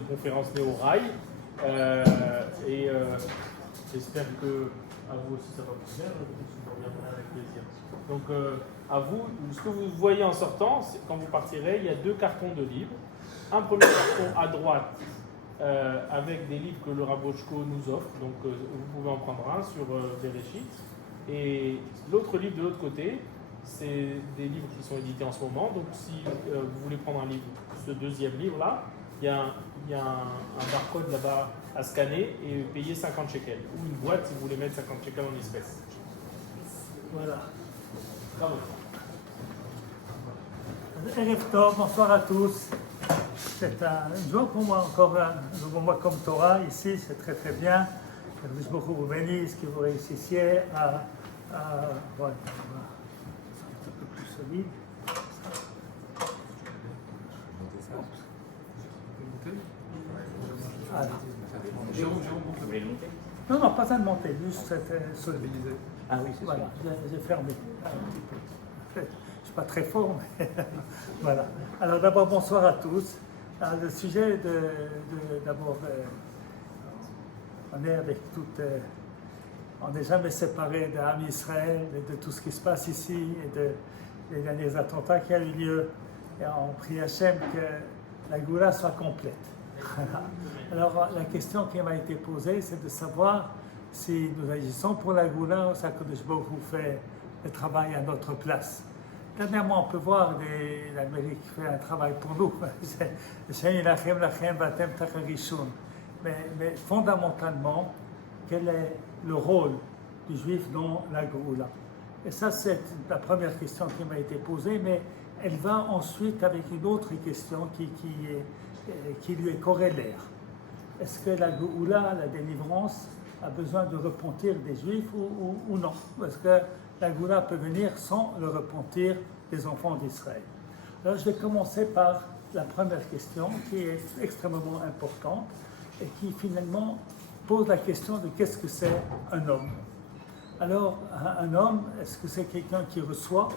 conférence Néo-Rail. J'espère que à vous aussi ça va vous plaire. Je reviendrai avec plaisir. Donc, à vous, ce que vous voyez en sortant, quand vous partirez, il y a 2 cartons de livres. Un premier carton à droite avec des livres que le Rabochko nous offre. Donc, vous pouvez en prendre un sur Bereshit. Et l'autre livre de l'autre côté, c'est des livres qui sont édités en ce moment. Donc, si vous voulez prendre un livre, ce deuxième livre-là, il y a un barcode là-bas à scanner et payer 50 shekels. Ou une boîte si vous voulez mettre 50 shekels en espèces. Voilà. Bravo. Erev Tov, bonsoir à tous. C'est une joie pour moi encore, un nouveau mois comme Torah ici, c'est très très bien. Que beaucoup vous bénisse, que vous réussissiez à voilà, c'est un petit peu plus solide. Alors. Non, pas besoin de monter, juste solide. Ah oui, c'est voilà, j'ai fermé un petit peu. Je ne suis pas très fort, mais voilà. Alors d'abord, bonsoir à tous. Alors, le sujet d'abord, on est avec toute... on n'est jamais séparé d'Am Israël et de tout ce qui se passe ici et des derniers attentats qui ont eu lieu. Et on prie Hachem que la Goula soit complète. Alors la question qui m'a été posée, c'est de savoir si nous agissons pour la Goula ou ça que Baruch fait le travail à notre place. Dernièrement, on peut voir l'Amérique fait un travail pour nous. Mais fondamentalement, quel est le rôle du juif dans la Goula? Et ça, c'est la première question qui m'a été posée, mais elle va ensuite avec une autre question qui lui est corrélaire. Est-ce que la Goula, la délivrance, a besoin de repentir des Juifs ou non? Est-ce que la Goula peut venir sans le repentir des enfants d'Israël? Alors je vais commencer par la première question qui est extrêmement importante et qui finalement pose la question de qu'est-ce que c'est un homme? Alors un homme, est-ce que c'est quelqu'un qui reçoit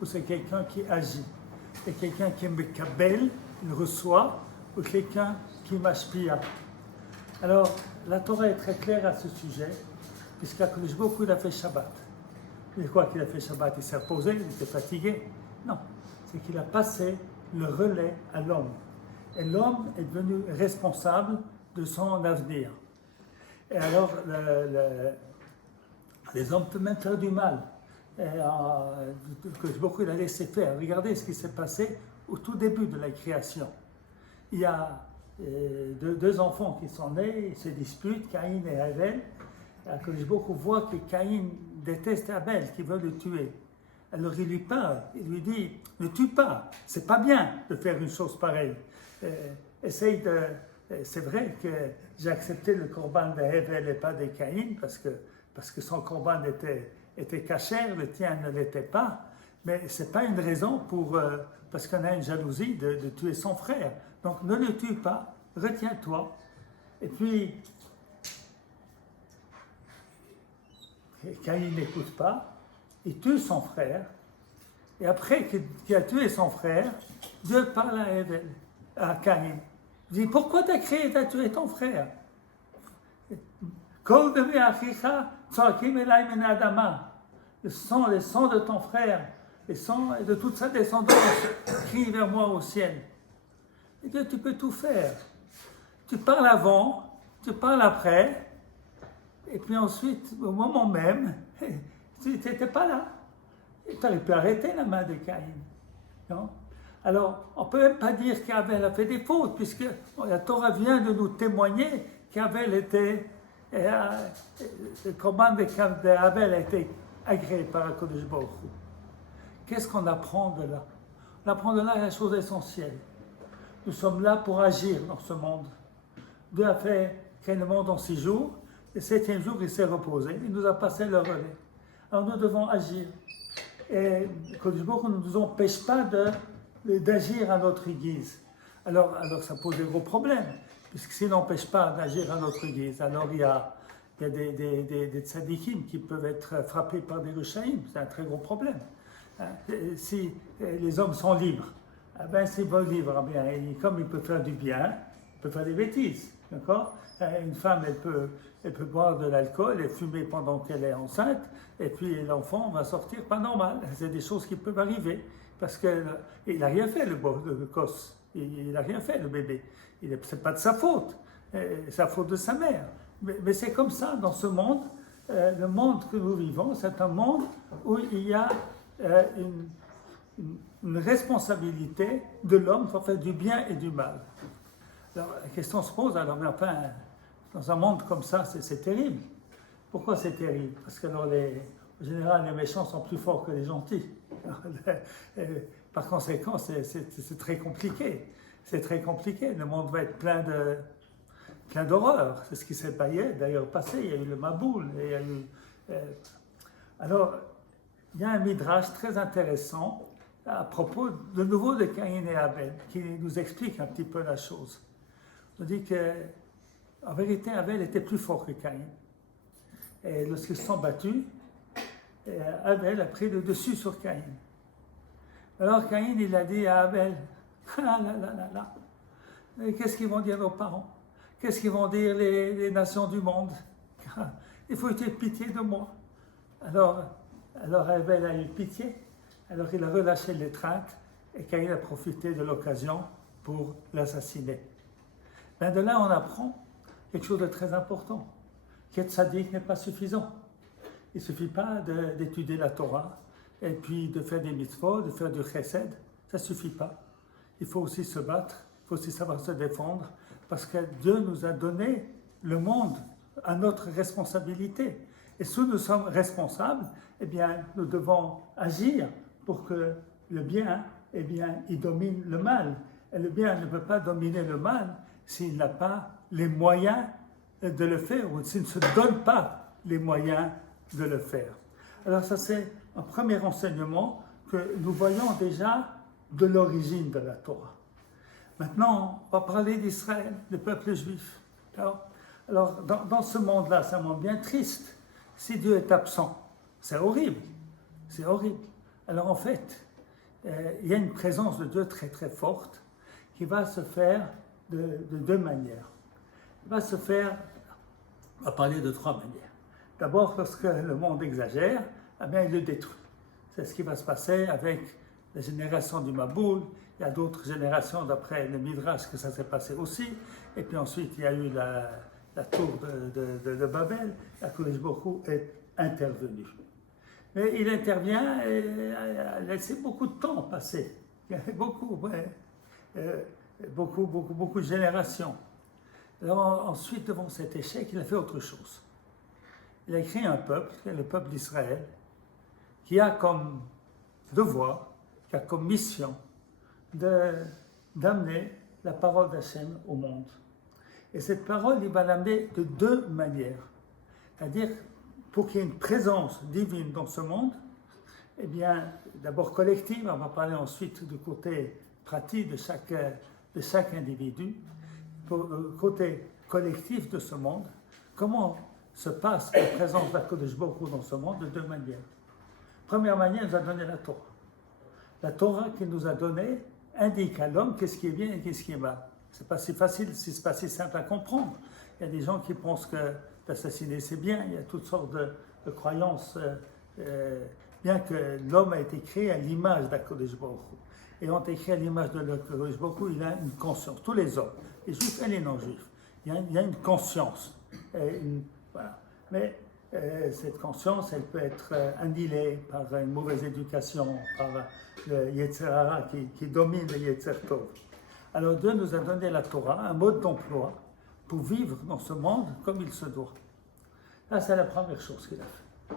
ou c'est quelqu'un qui agit? C'est quelqu'un qui me kabel, il reçoit, ou quelqu'un qui mashpia? Alors, la Torah est très claire à ce sujet, puisqu'Akadosh Baruch Hu a fait Shabbat. C'est quoi qu'il a fait Shabbat? Il s'est reposé, il était fatigué? Non, c'est qu'il a passé le relais à l'homme. Et l'homme est devenu responsable de son avenir. Et alors, les hommes peuvent même faire du mal. Que beaucoup a laissé faire. Regardez ce qui s'est passé au tout début de la création. Il y a deux enfants qui sont nés, ils se disputent, Caïn et Abel. Que beaucoup voit que Caïn déteste Abel, qui veut le tuer. Alors il lui parle, il lui dit, ne tue pas, c'est pas bien de faire une chose pareille. C'est vrai que j'ai accepté le corban d'Abel et pas de Caïn, parce que son corban était cachère, le tien ne l'était pas, mais ce n'est pas une raison parce qu'on a une jalousie de tuer son frère. Donc ne le tue pas, retiens-toi. Et puis, Caïn n'écoute pas, il tue son frère, et après qu'il a tué son frère, Dieu parle à Caïn. Il dit, pourquoi tu as tué ton frère? Le sang de ton frère, le sang de toute sa descendance crie vers moi au ciel. Et Dieu, tu peux tout faire. Tu parles avant, tu parles après, et puis ensuite, au moment même, tu n'étais pas là. Tu aurais pu arrêter la main de Caïn. Non? Alors, on ne peut même pas dire qu'Abel a fait des fautes, puisque la Torah vient de nous témoigner qu'Abel était... le combat d'Abel a été agréé par Akadosh Baruch Hu. Qu'est-ce qu'on apprend de là? On apprend de là la chose essentielle. Nous sommes là pour agir dans ce monde. Dieu a créé le monde en 6 jours, le 7e jour il s'est reposé, il nous a passé le relais. Alors nous devons agir. Et Akadosh Baruch Hu ne nous empêche pas d'agir à notre guise. Alors ça pose des gros problèmes. Puisque s'il n'empêche pas d'agir à notre guise, alors il y a des tzadikim qui peuvent être frappés par des rechaïm, c'est un très gros problème. Si les hommes sont libres, ben s'ils sont libres, bien, comme ils peuvent faire du bien, peut faire des bêtises, d'accord? Une femme, elle peut boire de l'alcool et fumer pendant qu'elle est enceinte, et puis l'enfant va sortir pas normal. C'est des choses qui peuvent arriver, parce qu'il n'a rien fait, le gosse. Il n'a rien fait, le bébé. Ce n'est pas de sa faute, c'est la faute de sa mère. Mais c'est comme ça dans ce monde. Le monde que nous vivons, c'est un monde où il y a une responsabilité de l'homme pour faire du bien et du mal. Alors, la question se pose, alors, mais enfin, dans un monde comme ça, c'est terrible. Pourquoi c'est terrible? Parce que en général, les méchants sont plus forts que les gentils. Par conséquent, c'est très compliqué. C'est très compliqué. Le monde va être plein d'horreurs. C'est ce qui s'est d'ailleurs passé. Il y a eu le Maboul. Il y a eu, alors, il y a un midrash très intéressant à propos de nouveau de Caïn et Abel qui nous explique un petit peu la chose. On dit que, en vérité, Abel était plus fort que Caïn. Et lorsqu'ils se sont battus, Abel a pris le dessus sur Caïn. Alors Caïn, il a dit à Abel, ah là là là là, qu'est-ce qu'ils vont dire nos parents? Qu'est-ce qu'ils vont dire les nations du monde? Il faut avoir pitié de moi. Alors Abel a eu pitié, alors il a relâché l'étreinte et Caïn a profité de l'occasion pour l'assassiner. De là, on apprend quelque chose de très important, qu'être sadique n'est pas suffisant. Il ne suffit pas d'étudier la Torah et puis de faire des mitzvot, de faire du chesed, ça ne suffit pas. Il faut aussi se battre, il faut aussi savoir se défendre, parce que Dieu nous a donné le monde à notre responsabilité. Et si nous sommes responsables, eh bien, nous devons agir pour que le bien, eh bien, il domine le mal. Et le bien ne peut pas dominer le mal s'il n'a pas les moyens de le faire, ou s'il ne se donne pas les moyens de le faire. Alors ça, c'est un premier enseignement que nous voyons déjà de l'origine de la Torah. Maintenant, on va parler d'Israël, du peuple juif. Alors dans ce monde-là, c'est un monde bien triste. Si Dieu est absent, c'est horrible. C'est horrible. Alors en fait, il y a une présence de Dieu très très forte qui va se faire de deux manières. Il va se faire, on va parler de trois manières. D'abord, lorsque le monde exagère, eh bien, il le détruit. C'est ce qui va se passer avec la génération du Maboul. Il y a d'autres générations, d'après le Midrash, que ça s'est passé aussi. Et puis ensuite, il y a eu la tour de Babel. HaKadosh Baruch Hu est intervenu. Mais il intervient et a laissé beaucoup de temps passer. Il y a beaucoup de générations. Alors ensuite, devant cet échec, il a fait autre chose. Il a créé un peuple, le peuple d'Israël, qui a comme devoir, qui a comme mission d'amener la parole d'Hachem au monde. Et cette parole, il va l'amener de deux manières. C'est-à-dire, pour qu'il y ait une présence divine dans ce monde, eh bien, d'abord collective, on va parler ensuite du côté pratique de chaque individu, pour le côté collectif de ce monde, comment se passe la présence d'HaKadosh Baruch Hu dans ce monde de deux manières. Première manière, il nous a donné la Torah. La Torah qu'il nous a donnée indique à l'homme qu'est-ce qui est bien et qu'est-ce qui est mal. C'est pas si facile, c'est pas si simple à comprendre. Il y a des gens qui pensent que d'assassiner c'est bien, il y a toutes sortes de croyances, bien que l'homme a été créé à l'image d'HaKadosh Baruch Hu. Et on est créé à l'image de l'HaKadosh Baruch Hu, il a une conscience, tous les hommes, les juifs et les non-juifs, il y a une conscience. Voilà. Mais cette conscience, elle peut être annihilée par une mauvaise éducation, par le Yetzer Hara qui domine le Yetzer Tov. Alors Dieu nous a donné la Torah, un mode d'emploi pour vivre dans ce monde comme il se doit. Là, c'est la première chose qu'il a fait.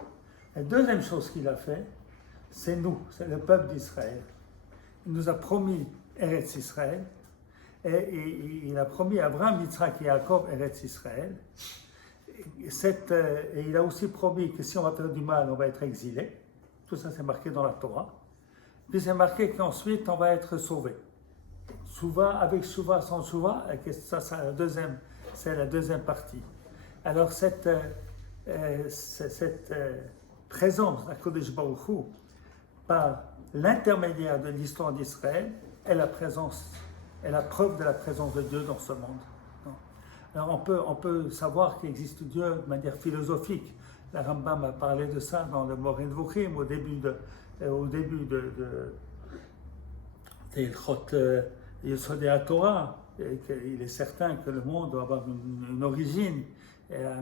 La deuxième chose qu'il a fait, c'est nous, c'est le peuple d'Israël. Il nous a promis Eretz Israël, et il a promis à Abraham, Yitzhak et Yaakov Eretz Israël. Et il a aussi promis que si on va faire du mal, on va être exilé. Tout ça, c'est marqué dans la Torah. Puis c'est marqué qu'ensuite, on va être sauvé. Souva avec Souva, sans Souva, ça c'est la deuxième partie. Alors cette présence d'HaKadosh Baruch Hu par l'intermédiaire de l'histoire d'Israël est la preuve de la présence de Dieu dans ce monde. Alors on peut savoir qu'il existe Dieu de manière philosophique. La Rambam a parlé de ça dans le Moreh Nevuchim au début de Ilchot Yesodei HaTorah. Il est certain que le monde doit avoir une origine,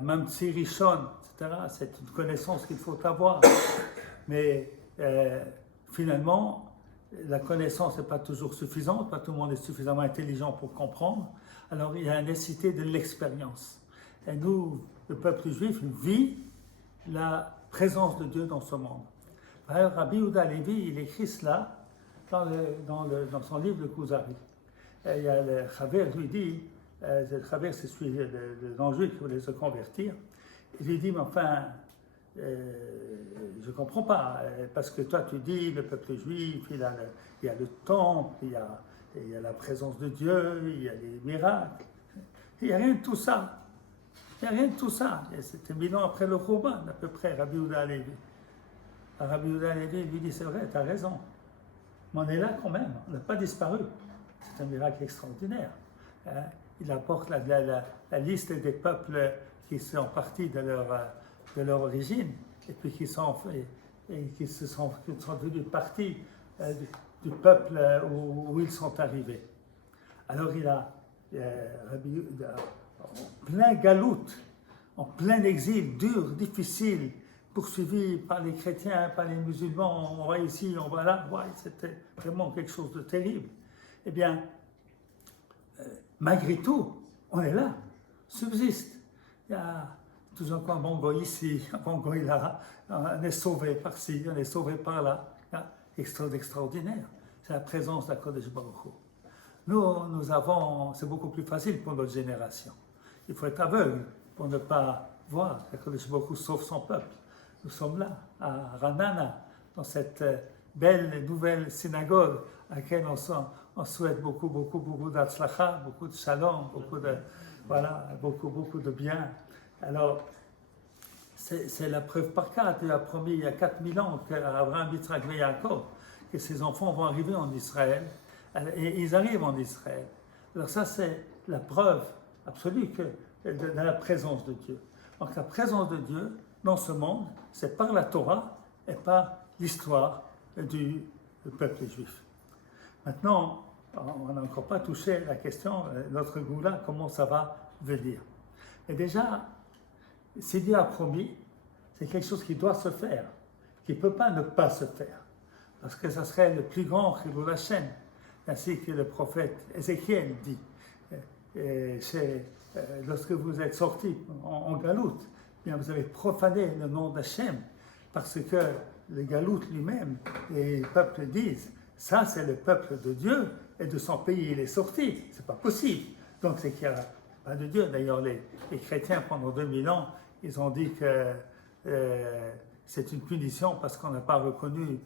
même Rishon, etc. C'est une connaissance qu'il faut avoir. Mais finalement, la connaissance n'est pas toujours suffisante, pas tout le monde est suffisamment intelligent pour comprendre. Alors il y a la nécessité de l'expérience. Et nous, le peuple juif, vit la présence de Dieu dans ce monde. Rabbi Yehuda Levi, il écrit cela dans son livre de Kuzari. Et il y a le Chaver lui dit, le Chaver c'est celui de non-juif qui voulait se convertir, il lui dit, mais enfin, je ne comprends pas, parce que toi tu dis, le peuple juif, il y a le temple, il y a la présence de Dieu, il y a les miracles, il n'y a rien de tout ça. Il n'y a rien de tout ça. C'était 1000 ans après le Khouban, à peu près, Rabbi Yehuda Levi. Rabbi Yehuda Levi lui dit, c'est vrai, tu as raison. Mais on est là quand même, on n'a pas disparu. C'est un miracle extraordinaire. Il apporte la liste des peuples qui sont partis de leur origine et puis qui sont devenus partie du peuple où ils sont arrivés. Alors il a Rabbi Yehuda, en plein galout, en plein exil, dur, difficile, poursuivi par les chrétiens, par les musulmans, on va ici, on va là, ouais, c'était vraiment quelque chose de terrible. Eh bien, malgré tout, on est là, subsiste. Il y a tout un coup un bon goy ici, un bon goy là, on est sauvé par-ci, on est sauvé par-là. Extraordinaire, c'est la présence d'Akadosh Baruch Hu. Nous avons, c'est beaucoup plus facile pour notre génération. Il faut être aveugle pour ne pas voir qu'Akadosh Baruch Hu sauve son peuple. Nous sommes là, à Ranana, dans cette belle et nouvelle synagogue à laquelle on souhaite beaucoup d'atzlacha, beaucoup de shalom, beaucoup de bien. Alors, c'est la preuve par cas. Dieu a promis il y a 4000 ans qu'Abraham, Yitzhak et Yaakov, que ses enfants vont arriver en Israël, et ils arrivent en Israël. Alors ça, c'est la preuve absolue de la présence de Dieu. Donc la présence de Dieu dans ce monde, c'est par la Torah et par l'histoire du peuple juif. Maintenant, on n'a encore pas touché la question, notre Goula, comment ça va venir. Et déjà, si Dieu a promis, c'est quelque chose qui doit se faire, qui ne peut pas ne pas se faire, parce que ça serait le plus grand Chilul Hashem, ainsi que le prophète Ézéchiel dit. Lorsque vous êtes sortis en galoute, bien vous avez profané le nom d'Hachem, parce que le galoute lui-même, les peuples disent, ça c'est le peuple de Dieu, et de son pays il est sorti, c'est pas possible. Donc c'est qu'il n'y a pas de Dieu. D'ailleurs les chrétiens pendant 2000 ans, ils ont dit que c'est une punition parce qu'on n'a pas reconnu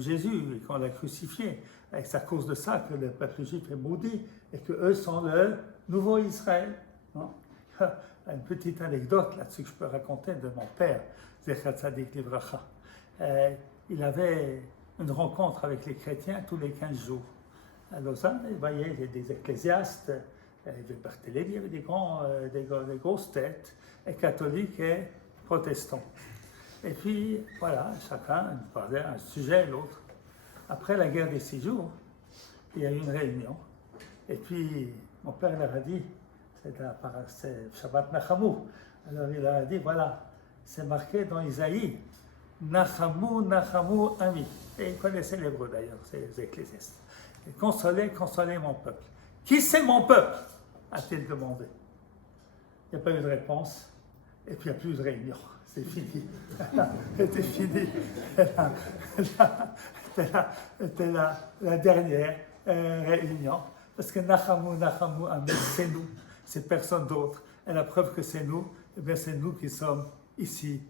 Jésus et qu'on l'a crucifié. Et c'est à cause de ça que le peuple juif est maudit et qu'eux sont le nouveau Israël. Non? Une petite anecdote là-dessus que je peux raconter de mon père, Zecher Tzadik Livracha. Il avait une rencontre avec les chrétiens tous les 15 jours. À Lausanne, il voyait des ecclésiastes, il y avait Barthélemy, il y avait des grosses têtes, et catholiques et protestants. Et puis, voilà, chacun parlait un sujet à l'autre. Après la guerre des 6 jours, il y a eu une réunion. Et puis, mon père leur a dit, c'est Shabbat Nachamu. Alors il leur a dit, voilà, c'est marqué dans Isaïe, Nachamu, Nachamu, Ami. Et ils connaissaient l'hébreu d'ailleurs, ces ecclésiastes. Et consolez mon peuple. Qui c'est mon peuple? A-t-il demandé. Il n'y a pas eu de réponse. Et puis il n'y a plus de réunion. C'est fini. C'était fini. C'était la dernière réunion. Parce que Nachamu, Nachamu, Ami, c'est nous. C'est personne d'autre. Et la preuve que c'est nous, eh bien c'est nous qui sommes ici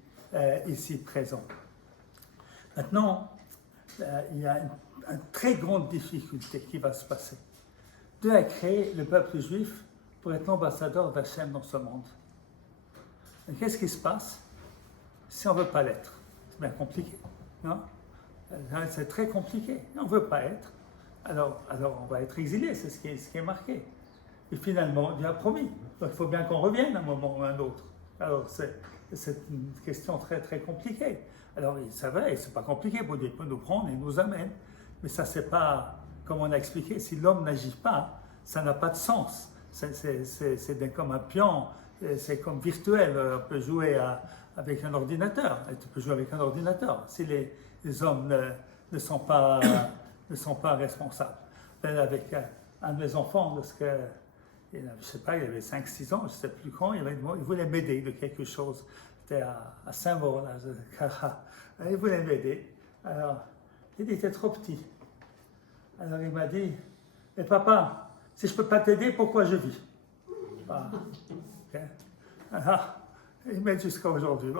présents. Maintenant, il y a une très grande difficulté qui va se passer. Dieu a créé le peuple juif pour être l'ambassadeur d'Hachem dans ce monde. Et qu'est-ce qui se passe si on ne veut pas l'être? C'est bien compliqué, non? C'est très compliqué. On ne veut pas être. Alors on va être exilé, c'est ce qui est marqué. Et finalement, Dieu a promis. Donc il faut bien qu'on revienne à un moment ou à un autre. Alors c'est une question très très compliquée. Alors ça va, et c'est pas compliqué, pour Dieu peut nous prendre et nous amène. Mais ça c'est pas, comme on a expliqué, si l'homme n'agit pas, ça n'a pas de sens. C'est comme un pion, c'est comme virtuel. On peut jouer avec un ordinateur. Et tu peux jouer avec un ordinateur si les hommes ne sont pas responsables. Avec un de mes enfants, lorsque, je ne sais pas, il avait 5-6 ans, je ne sais plus quand, il voulait m'aider de quelque chose. C'était à Saint-Maur, il voulait m'aider. Alors, il était trop petit. Alors il m'a dit, mais papa, si je ne peux pas t'aider, pourquoi je vis? Ah, okay. Alors, il m'aide jusqu'à aujourd'hui.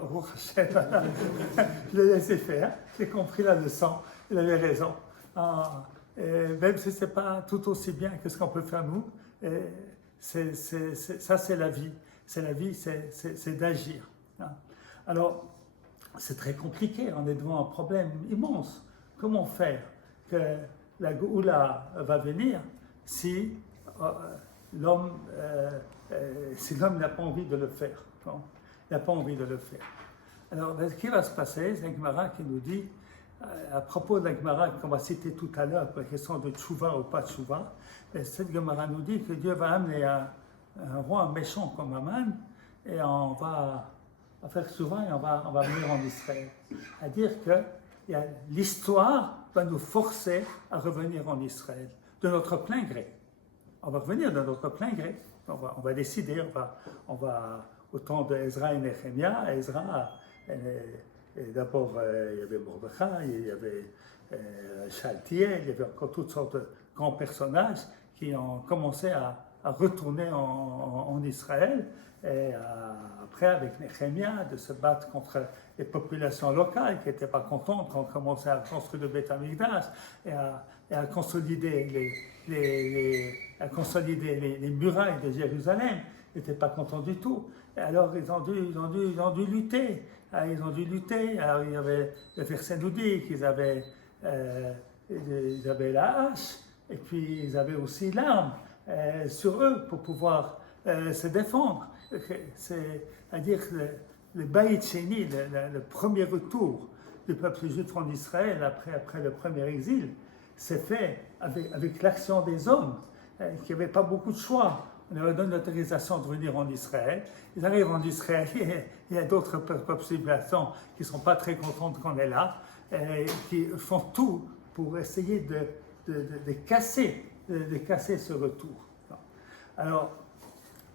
Je l'ai laissé faire, j'ai compris la leçon, il avait raison. Ah, même si ce n'est pas tout aussi bien que ce qu'on peut faire nous, ça c'est la vie. C'est la vie, c'est d'agir. Alors, c'est très compliqué, on est devant un problème immense. Comment faire que la Géoula va venir si l'homme n'a pas envie de le faire? Non, il n'a pas envie de le faire. Alors, ce qui va se passer, c'est un Gemara qui nous dit, à propos de la Gemara qu'on va citer tout à l'heure, pour la question de Tchouva ou pas Tchouva, cette Gemara nous dit que Dieu va amener un roi méchant comme Aman, et on va faire Tchouva et on va venir en Israël. C'est-à-dire que l'histoire va nous forcer à revenir en Israël, de notre plein gré. On va revenir de notre plein gré. On va décider, on va au temps d'Ezra et Nehemia. Ezra, d'abord, il y avait Mordechai, il y avait Shaltiel, il y avait encore toutes sortes de grands personnages qui ont commencé à retourner en Israël. Et après, avec Nehemia, de se battre contre les populations locales qui n'étaient pas contentes quand on commençait à construire le Beth Amikdash et à consolider les murailles de Jérusalem. Ils n'étaient pas contents du tout. Et alors, ils ont dû lutter. Ils ont dû lutter. Alors, il y avait le verset nous dit qu'ils avaient la hache et puis ils avaient aussi l'arme sur eux pour pouvoir se défendre. C'est-à-dire que le Baït Sheni, le premier retour du peuple juif en Israël après le premier exil, s'est fait avec l'action des hommes qui n'avaient pas beaucoup de choix. On leur donne l'autorisation de venir en Israël. Ils arrivent en Israël, il y a d'autres populations qui ne sont pas très contentes qu'on est là, qui font tout pour essayer de casser ce retour. Alors,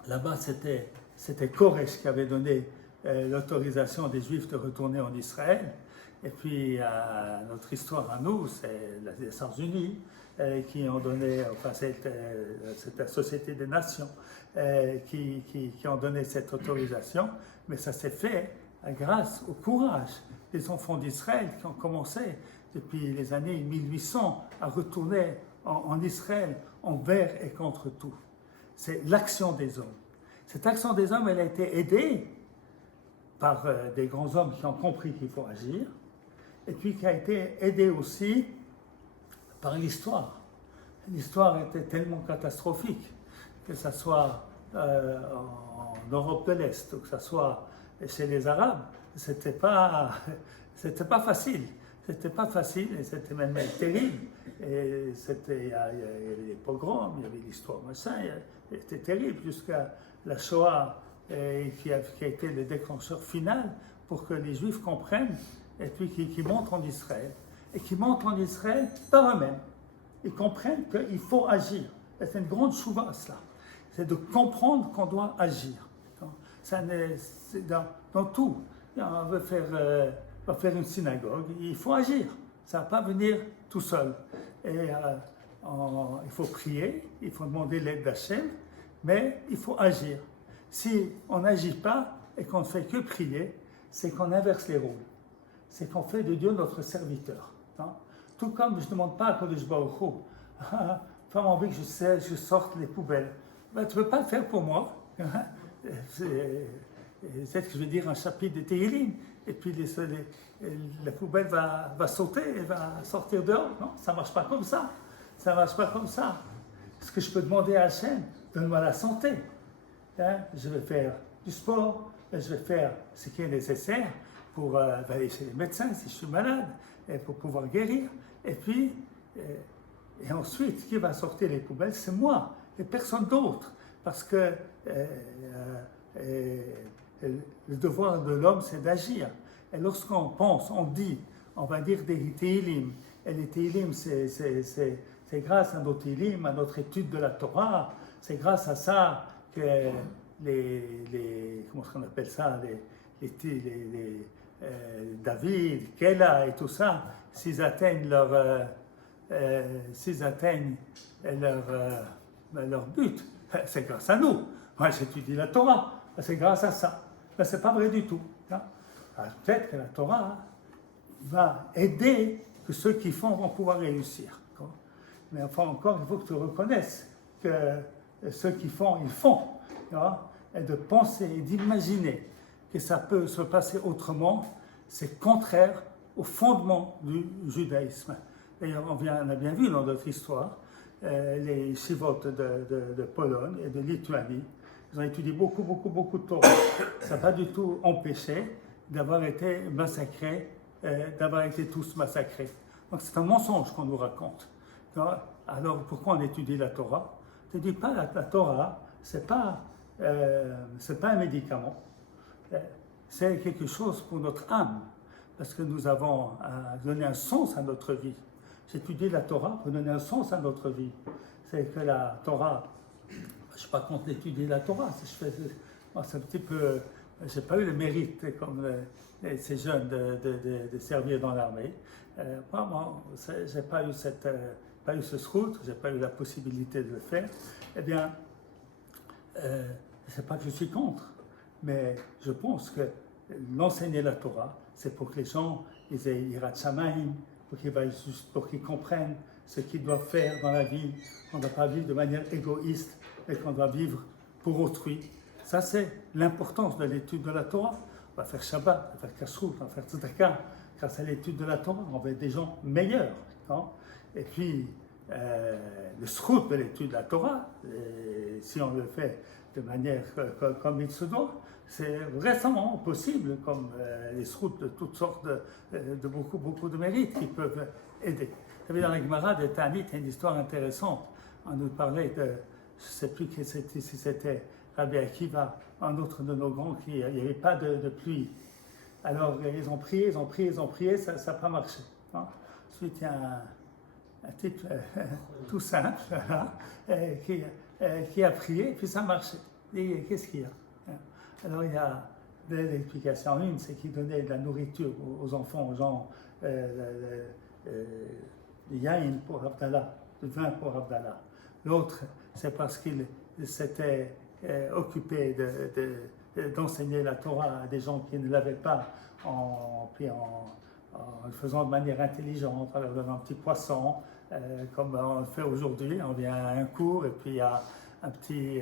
là-bas, c'était Koresh qui avait donné l'autorisation des Juifs de retourner en Israël. Et puis, notre histoire à nous, c'est les Nations Unies qui ont donné, enfin, c'est la Société des Nations qui ont donné cette autorisation. Mais ça s'est fait grâce au courage des enfants d'Israël qui ont commencé depuis les années 1800 à retourner en Israël envers et contre tout. C'est l'action des hommes. Cette action des hommes, elle a été aidée par des grands hommes qui ont compris qu'il faut agir, et puis qui a été aidée aussi par l'histoire. L'histoire était tellement catastrophique, que ce soit en Europe de l'Est, ou que ce soit chez les Arabes, c'était pas facile. C'était pas facile, et c'était même terrible. Et il y avait les pogroms, il y avait l'histoire machin, c'était terrible jusqu'à la Shoah qui a été le déclencheur final pour que les Juifs comprennent et puis qui montent en Israël. Et qui montent en Israël par eux-mêmes. Ils comprennent qu'il faut agir. C'est une grande chouva, cela. C'est de comprendre qu'on doit agir. C'est dans tout. On veut faire une synagogue, il faut agir. Ça ne va pas venir tout seul. Et il faut prier, il faut demander l'aide d'Hachem, mais il faut agir. Si on n'agit pas et qu'on ne fait que prier, c'est qu'on inverse les rôles. C'est qu'on fait de Dieu notre serviteur. Tout comme je ne demande pas à Kodesh Baruch Hu, femme envie que je sorte les poubelles. Ben, tu ne peux pas le faire pour moi. Peut-être que je vais dire un chapitre de Tehillim, et puis la poubelle va sauter et va sortir dehors. Non, ça ne marche pas comme ça. Ça ne marche pas comme ça. Ce que je peux demander à Hachem, donne-moi la santé. Hein, je vais faire du sport, je vais faire ce qui est nécessaire pour aller chez les médecins si je suis malade, et pour pouvoir guérir. Et puis, et ensuite, qui va sortir les poubelles? C'est moi, et personne d'autre. Parce que le devoir de l'homme, c'est d'agir. Et lorsqu'on pense, on dit, on va dire des Tehillim. Et les Tehillim, c'est grâce à nos Tehillim, à notre étude de la Torah, c'est grâce à ça que comment est-ce qu'on appelle ça, David, Kéla et tout ça, s'ils atteignent leur but, c'est grâce à nous. Moi, j'étudie la Torah, c'est grâce à ça. Mais ce n'est pas vrai du tout. Hein. Peut-être que la Torah va aider que ceux qui font vont pouvoir réussir. Mais enfin, encore, il faut que tu reconnaisses que ceux qui font, ils font. Hein. Et de penser et d'imaginer que ça peut se passer autrement, c'est contraire au fondement du judaïsme. D'ailleurs, on a bien vu dans notre histoire, les Shivot de Pologne et de Lituanie, ils ont étudié beaucoup de Torah. Ça n'a pas du tout empêché d'avoir été massacrés, d'avoir été tous massacrés. Donc c'est un mensonge qu'on nous raconte. Alors pourquoi on étudie la Torah? Je ne dis pas la Torah, c'est pas un médicament, c'est quelque chose pour notre âme, parce que nous avons donné un sens à notre vie. J'étudie la Torah pour donner un sens à notre vie. C'est que la Torah, je ne suis pas contre d'étudier la Torah, moi c'est un petit peu, je n'ai pas eu le mérite comme ces jeunes de servir dans l'armée. Moi je n'ai pas eu ce srout, je n'ai pas eu la possibilité de le faire. Eh bien, c'est pas que je suis contre, mais je pense que l'enseigner la Torah, c'est pour que les gens ils aient Yirat Shamayim, pour qu'ils comprennent ce qu'ils doivent faire dans la vie. On ne doit pas vivre de manière égoïste, mais qu'on doit vivre pour autrui. Ça, c'est l'importance de l'étude de la Torah. On va faire Shabbat, on va faire Kashrut, on va faire Tzedaka. Grâce à l'étude de la Torah, on va être des gens meilleurs. Hein? Et puis, le srout de l'étude de la Torah, si on le fait de manière comme il se doit, c'est récemment possible, comme les srouts de toutes sortes de beaucoup de mérites qui peuvent aider. Vous savez, dans la Gemara de Tanit, il y a une histoire intéressante. On nous parlait de, je ne sais plus si c'était Rabbi Akiva, un autre de nos grands, il n'y avait pas de pluie. Alors ils ont prié, ça n'a pas marché. Hein. Ensuite, il y a un type tout simple qui a prié, puis ça a marché. Et qu'est-ce qu'il y a? Alors il y a deux explications. Une, c'est qu'il donnait de la nourriture aux enfants, aux gens, du yain pour Abdallah, du vin pour Abdallah. L'autre, c'est parce qu'il s'était occupé d'enseigner la Torah à des gens qui ne l'avaient pas, en le faisant de manière intelligente, en leur donnant un petit poisson, comme on le fait aujourd'hui. On vient à un cours et puis il y a un petit,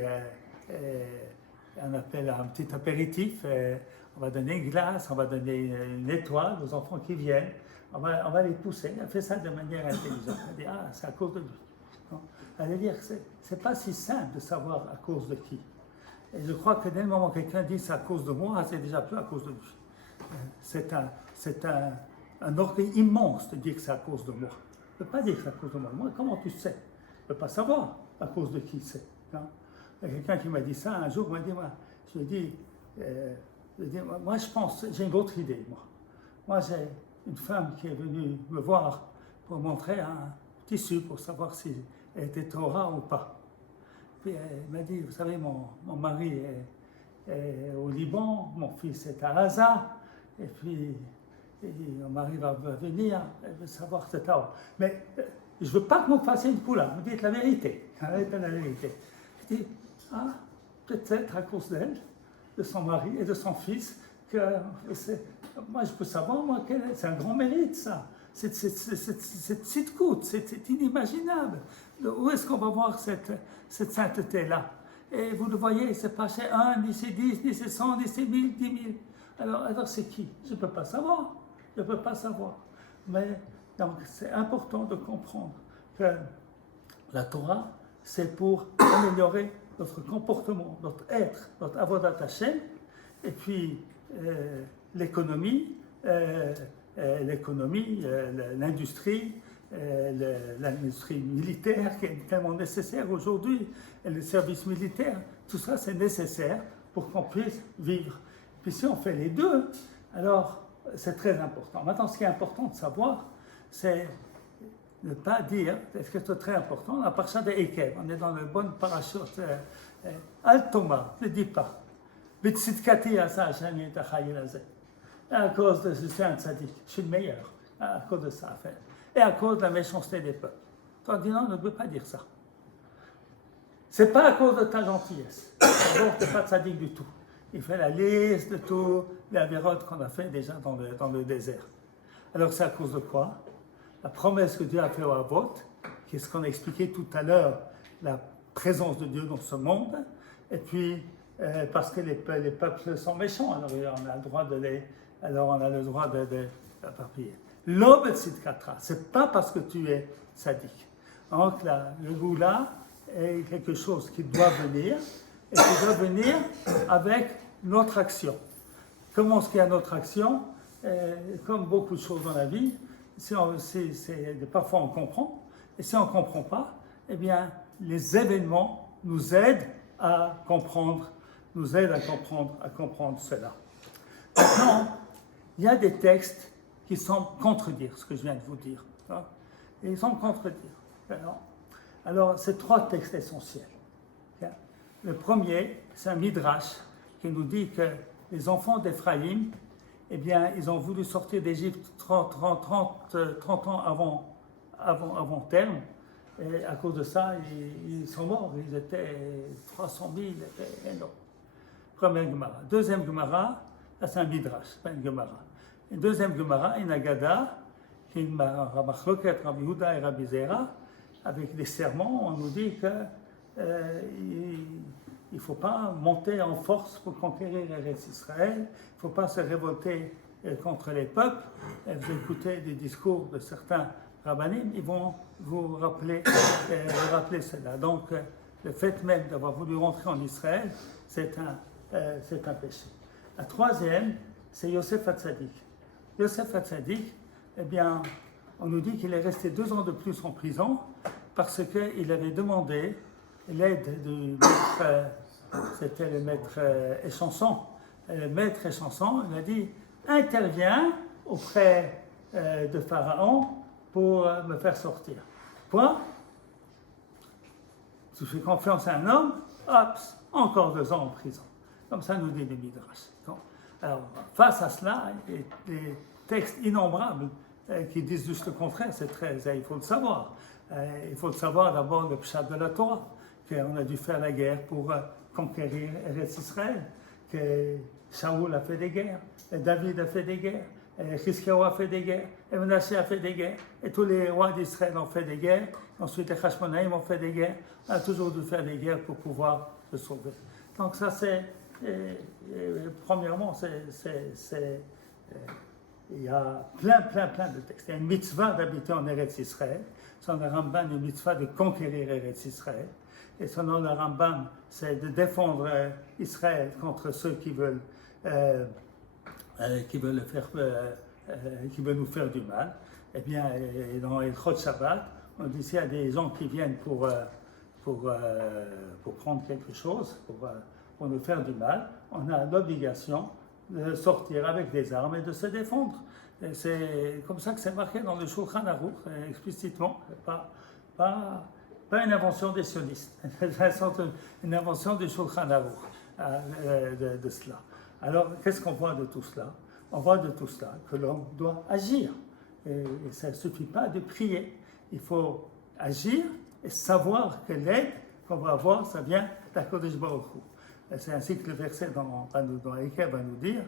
on appelle un petit apéritif. On va donner une glace, on va donner une étoile aux enfants qui viennent. On va les pousser. Elle fait ça de manière intelligente. Elle dit, ah, c'est à cause de lui. Elle veut dire que c'est pas si simple de savoir à cause de qui. Et je crois que dès le moment où quelqu'un dit c'est à cause de moi, c'est déjà plus à cause de lui. C'est un orgueil immense de dire que c'est à cause de moi. Je ne peux pas dire que c'est à cause de moi. Moi, comment tu sais? Je ne peux pas savoir à cause de qui c'est. Hein? Il y a quelqu'un qui m'a dit ça un jour, m'a dit, je lui ai dit, moi je pense, j'ai une autre idée, moi. Moi j'ai une femme qui est venue me voir pour montrer un tissu pour savoir si elle était Torah ou pas. Puis elle m'a dit, vous savez, mon mari est au Liban, mon fils est à Gaza, et puis mon mari va venir, elle veut savoir c'est Torah. Mais je ne veux pas que vous me fassiez une poula, vous dites la vérité. La vérité. Je dis, ah, peut-être à cause d'elle, de son mari et de son fils, que moi je peux savoir, moi, c'est un grand mérite ça. C'est tzidkout, c'est inimaginable. Où est-ce qu'on va voir cette sainteté-là? Et vous le voyez, c'est pas chez un, ni chez 10, ni chez 100, ni chez 1000, 10 000. Alors c'est qui? Je ne peux pas savoir. Je ne peux pas savoir. Mais donc c'est important de comprendre que la Torah, c'est pour améliorer notre comportement, notre être, notre avodat Hashem, et puis l'économie, l'industrie, l'industrie militaire qui est tellement nécessaire aujourd'hui, et le service militaire, tout ça c'est nécessaire pour qu'on puisse vivre. Puis si on fait les deux, alors c'est très important. Maintenant, ce qui est important de savoir, c'est ne pas dire, ce qui est très important, la parasha de Ekev, on est dans le bon parachute, Al Toma, ne dis pas, B'tzitkati asa Hashem et Achayil Hazeh. À cause de je suis un tzaddik, je suis le meilleur, à cause de ça, en fait. Et à cause de la méchanceté des peuples. On dit non, on ne peut pas dire ça. C'est pas à cause de ta gentillesse. D'abord, tu n'es pas tzaddik du tout. Il fait la liste de tous les avérotes qu'on a fait déjà dans le désert. Alors c'est à cause de quoi? La promesse que Dieu a faite au Avot, qui est ce qu'on a expliqué tout à l'heure, la présence de Dieu dans ce monde, et puis parce que les peuples sont méchants, alors on a le droit de les approprier. L'obet sitkatra, c'est pas parce que tu es sadique. Donc le goula est quelque chose qui doit venir, et qui doit venir avec notre action. Comment est-ce qu'il y a notre action? Comme beaucoup de choses dans la vie, parfois on comprend, et si on ne comprend pas, eh bien les événements nous aident à comprendre cela. Maintenant, il y a des textes qui semblent contredire ce que je viens de vous dire. Hein? Et ils semblent contredire. Alors, c'est trois textes essentiels. Okay? Le premier, c'est un midrash qui nous dit que les enfants d'Éphraïm, eh bien, ils ont voulu sortir d'Égypte 30 ans avant terme. Et à cause de ça, ils sont morts. Ils étaient 300 000, c'était énorme. Première Gemara. Deuxième Gemara, c'est un midrash, pas une Gemara. Une deuxième Gemara, une Agada, qui est une machloket Rabbi Yehuda et Rabbi Zera, avec des serments, on nous dit qu'il ne faut pas monter en force pour conquérir Eretz Israël, il ne faut pas se révolter contre les peuples. Et vous écoutez des discours de certains rabbanim, ils vont vous rappeler cela. Donc, le fait même d'avoir voulu rentrer en Israël, c'est un péché. La troisième, c'est Yosef Hatzadik. Yosef Hatzadik, eh bien, on nous dit qu'il est resté 2 ans de plus en prison parce qu'il avait demandé l'aide du maître, c'était le maître Échanson. Le maître Échanson, il a dit, interviens auprès de Pharaon pour me faire sortir. Quoi? Tu fais confiance à un homme, hop, encore 2 ans en prison. Comme ça nous dit le Midrash. Alors, face à cela, des textes innombrables qui disent juste le contraire, il faut le savoir. Il faut le savoir d'abord le pshat de la Torah, qu'on a dû faire la guerre pour conquérir Eretz Israël, que Shaoul a fait des guerres, et David a fait des guerres, et Chizkiyahu a fait des guerres, et Menaché a fait des guerres, et tous les rois d'Israël ont fait des guerres, ensuite les Hashmonaïm ont fait des guerres, on a toujours dû faire des guerres pour pouvoir se sauver. Donc ça c'est, premièrement, il y a plein de textes. Il y a une mitzvah d'habiter en Eretz Israël, selon le Rambam, une mitzvah de conquérir Eretz Israël, et selon le Rambam, c'est de défendre Israël contre ceux qui veulent nous faire du mal. Eh bien, dans Ilchot Shabbat, on dit s'il y a des gens qui viennent pour prendre quelque chose, pour nous faire du mal, on a l'obligation de sortir avec des armes et de se défendre. Et c'est comme ça que c'est marqué dans le Shulchan Aruch, explicitement, pas une invention des sionistes, une invention du Shulchan Aruch de cela. Alors, qu'est-ce qu'on voit de tout cela? On voit de tout cela que l'homme doit agir. Et ça ne suffit pas de prier. Il faut agir et savoir que l'aide qu'on va avoir, ça vient d'Akadosh Baruch Hu. C'est ainsi que le verset dans Ekev va nous dire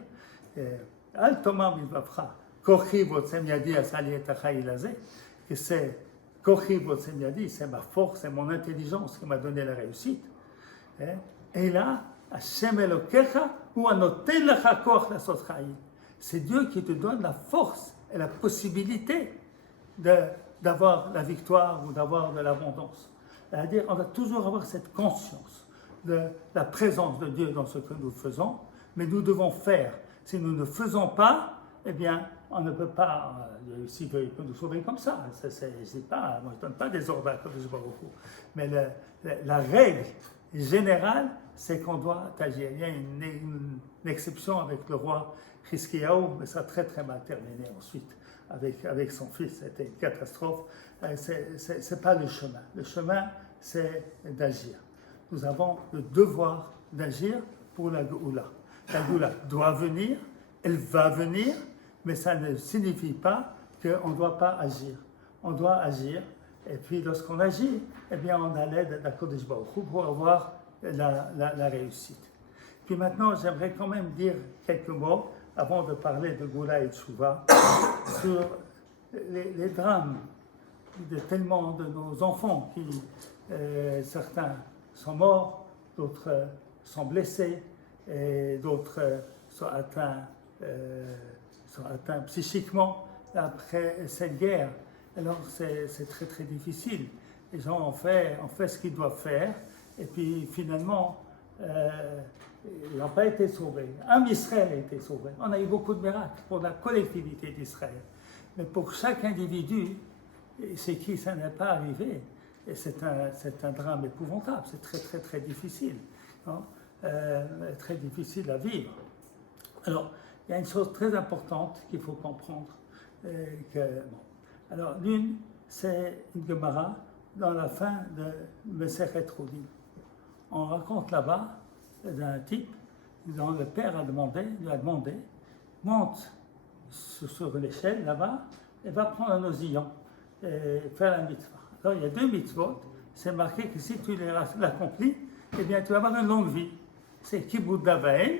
Al Toma Mivavcha, Kochi Votzem Yadi Asali et Achayil Hazeh, que c'est Kochi Votzem Yadi, c'est ma force, c'est mon intelligence qui m'a donné la réussite. Et là, Hashem Elokecha, ou Anoten Lecha Koach Lasot Chayim. C'est Dieu qui te donne la force et la possibilité d'avoir la victoire ou d'avoir de l'abondance. C'est-à-dire, on va toujours avoir cette conscience de la présence de Dieu dans ce que nous faisons, mais nous devons faire. Si nous ne faisons pas, eh bien, on ne peut pas, s'il peut nous sauver comme ça. Je ne dis pas, moi je ne donne pas des ordres à Kadosh Baruch Hu. Mais la règle générale, c'est qu'on doit agir. Il y a une exception avec le roi Hiskiyahu, mais ça a très très mal terminé ensuite avec son fils. C'était une catastrophe. Ce n'est pas le chemin. Le chemin, c'est d'agir. Nous avons le devoir d'agir pour la Géoula. La Géoula doit venir, elle va venir, mais ça ne signifie pas qu'on ne doit pas agir. On doit agir, et puis lorsqu'on agit, eh bien on a l'aide d'Akadosh Baruch Hu pour avoir la réussite. Puis maintenant, j'aimerais quand même dire quelques mots, avant de parler de Géoula et de Teshuvah, sur les drames de tellement de nos enfants qui, certains sont morts, d'autres sont blessés, et d'autres sont atteints psychiquement après cette guerre. Alors c'est très très difficile. Les gens ont fait ce qu'ils doivent faire, et puis finalement, ils n'ont pas été sauvés. Israël a été sauvé. On a eu beaucoup de miracles pour la collectivité d'Israël. Mais pour chaque individu, chez qui ça n'est pas arrivé, et c'est un drame épouvantable, c'est très très très difficile, hein, très difficile à vivre. Alors, il y a une chose très importante qu'il faut comprendre. Alors, l'une, c'est une Gemara dans la fin de Mesechet Rudim. On raconte là-bas d'un type dont le père lui a demandé, monte sur l'échelle là-bas et va prendre un osillon et faire la mitzvah. Alors, il y a 2 mitzvot, c'est marqué que si tu l'accomplis, eh bien, tu vas avoir une longue vie. C'est Kibud Davaen,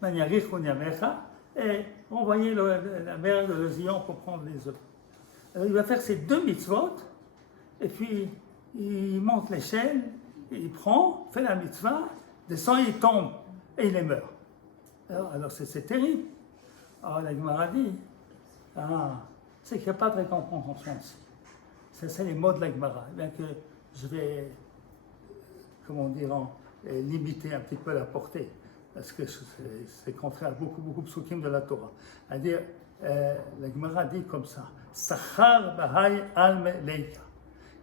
Maniarich Unyamecha, et envoyer la mère de l'osillon pour prendre les œufs. Alors, il va faire ces 2 mitzvot, et puis il monte l'échelle, il prend, fait la mitzvah, descend, il tombe, et il meurt. Alors c'est terrible. Alors la Gemara dit, c'est qu'il n'y a pas de récompense en France. C'est les mots de la Gemara. Bien que je vais, limiter un petit peu la portée, parce que c'est contraire à beaucoup de psukim de la Torah. C'est-à-dire, la Gemara dit comme ça, Sachar Bahai Alme Leika.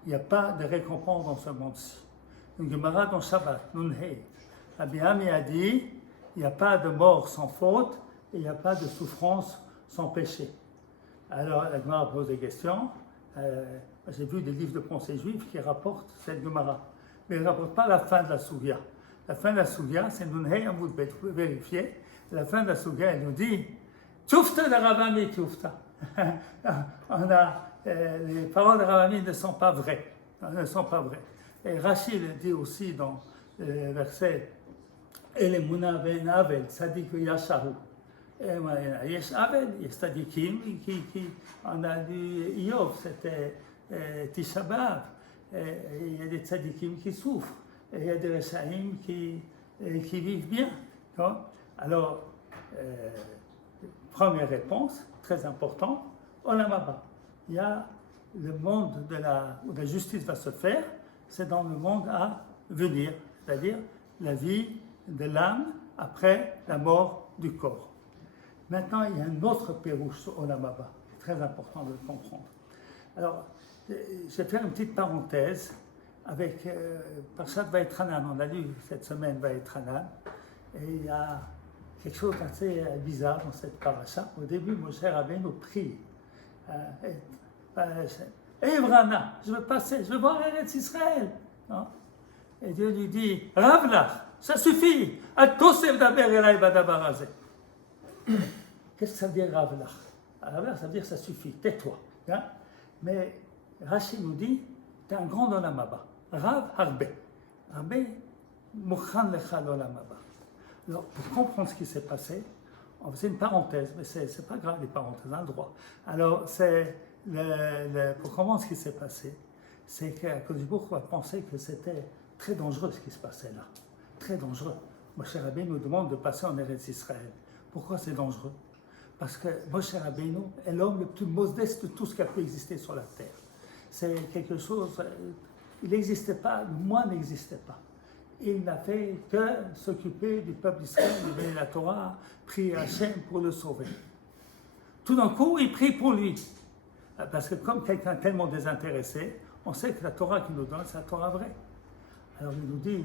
Il n'y a pas de récompense dans ce monde-ci. Une Gemara dans Shabbat, Nunhei. Rabbi Ami a dit, il n'y a pas de mort sans faute, et il n'y a pas de souffrance sans péché. Alors, la Gemara pose des questions. J'ai vu des livres de pensée juifs qui rapportent cette Gemara, mais ils ne rapportent pas la fin de la Sugya. La fin de la Sugya, c'est Nunhei Amoud Bet. Vous pouvez vérifier. La fin de la Sugya, elle nous dit Tufta de Ravami Tufta. Les paroles de Ravami ne sont pas vraies. Ne sont pas vraies. Et Rachid dit aussi dans le verset Elemuna ben Avel, Sadik Yashahu. Yesh Avel, Yesh Sadikim, on a lu Yov, c'était Tisha B'Av. Il y a des tzadikim qui souffrent, et il y a des Rechaim qui vivent bien. Alors, première réponse, très importante, Olam Haba. Il y a le monde où la justice va se faire, c'est dans le monde à venir, c'est-à-dire la vie de l'âme après la mort du corps. Maintenant, il y a un autre pérouche sur Olam Haba, très important de le comprendre. Alors, je vais faire une petite parenthèse avec Parshat Vaïtranan. On a lu cette semaine Vaïtranan, et il y a quelque chose d'assez bizarre dans cette paracha. Au début, Moshe Rabbeinu prie. Evrana, je veux passer, je veux voir Eretz Israël. Non? Et Dieu lui dit, Ravlach, ça suffit. Atosef daber elai badabar hazeh. Qu'est-ce que ça veut dire Ravlach? Ravlach, ça veut dire ça suffit, tais-toi. Hein? Mais Rachid nous dit, tu es un grand olam haba. Rav harbe. Harbe, mukhan lecha l'olam haba. Alors, pour comprendre ce qui s'est passé, on faisait une parenthèse, mais c'est pas grave les parenthèses, on a le droit. Alors, pour comprendre ce qui s'est passé, c'est qu'Akadosh Baruch Hu a pensé que c'était très dangereux ce qui se passait là. Très dangereux. Moshe Rabbeinu nous demande de passer en Eretz Israël. Pourquoi c'est dangereux? Parce que Moshe Rabbeinu est l'homme le plus modeste de tout ce qui a pu exister sur la terre. C'est quelque chose, il n'existait pas, le moi n'existait pas. il n'a fait que s'occuper du peuple d'Israël, de la Torah, prier Hachem pour le sauver. Tout d'un coup, il prie pour lui. Parce que comme quelqu'un est tellement désintéressé, on sait que la Torah qu'il nous donne, c'est la Torah vraie. Alors il nous dit,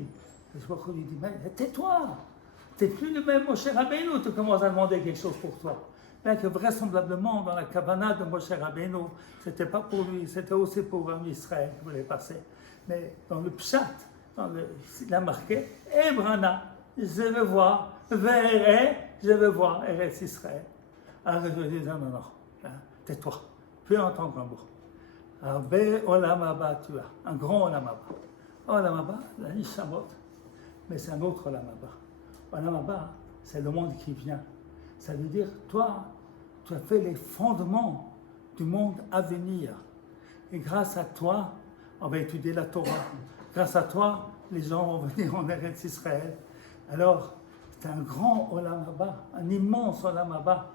je lui dis, mais tais-toi, tu n'es plus le même Moshe Rabbeinu, tu commences à demander quelque chose pour toi. Bien que vraisemblablement, dans la Kavana de Moshe Rabbeinu, ce n'était pas pour lui, c'était aussi pour Israël qui voulait passer. Mais dans le Pshat, il a marqué, Ebrana, je veux voir, Verre, je veux voir Eretz Israël. Alors je lui dis, non, tais-toi, plus entendre un mot. Arbe Olam Haba, tu as, un grand Olam Haba. Olam Haba, la Nishamot, mais c'est un autre Olam Haba. Olam Haba, c'est le monde qui vient. Ça veut dire, toi, tu as fait les fondements du monde à venir. Et grâce à toi, on va étudier la Torah. Grâce à toi, les gens vont venir en Eretz Israël. Alors, c'est un grand Olam Haba, un immense Olam Haba.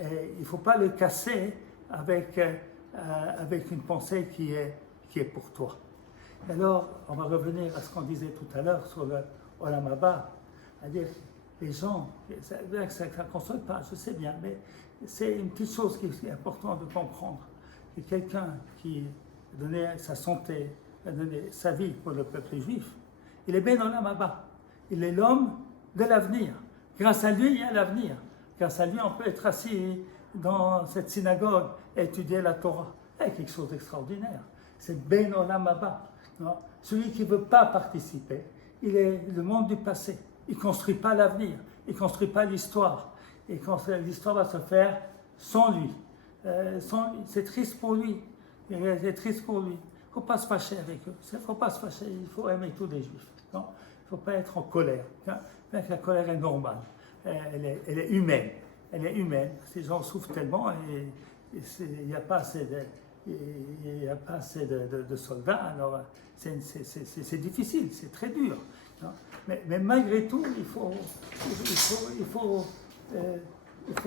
Et il ne faut pas le casser avec une pensée qui est pour toi. Alors, on va revenir à ce qu'on disait tout à l'heure sur le Olam Haba, c'est-à-dire les gens, ça ne console pas, je sais bien, mais c'est une petite chose qui est importante de comprendre. Que quelqu'un qui a donné sa santé, a donné sa vie pour le peuple juif, il est Ben Olam Haba. Il est l'homme de l'avenir. Grâce à lui, il y a l'avenir. Grâce à lui, on peut être assis dans cette synagogue et étudier la Torah. C'est quelque chose d'extraordinaire. C'est Ben Olam Haba. Celui qui ne veut pas participer, il est le monde du passé. Il ne construit pas l'avenir, il ne construit pas l'histoire. Et quand l'histoire va se faire sans lui, c'est triste pour lui. C'est triste pour lui. Il ne faut pas se fâcher avec eux. Il ne faut pas se fâcher, il faut aimer tous les juifs. Il ne faut pas être en colère. La colère est normale, elle est humaine. Elle est humaine. Ces gens souffrent tellement et il n'y a pas assez de soldats. Alors c'est difficile, c'est très dur. Mais malgré tout, il faut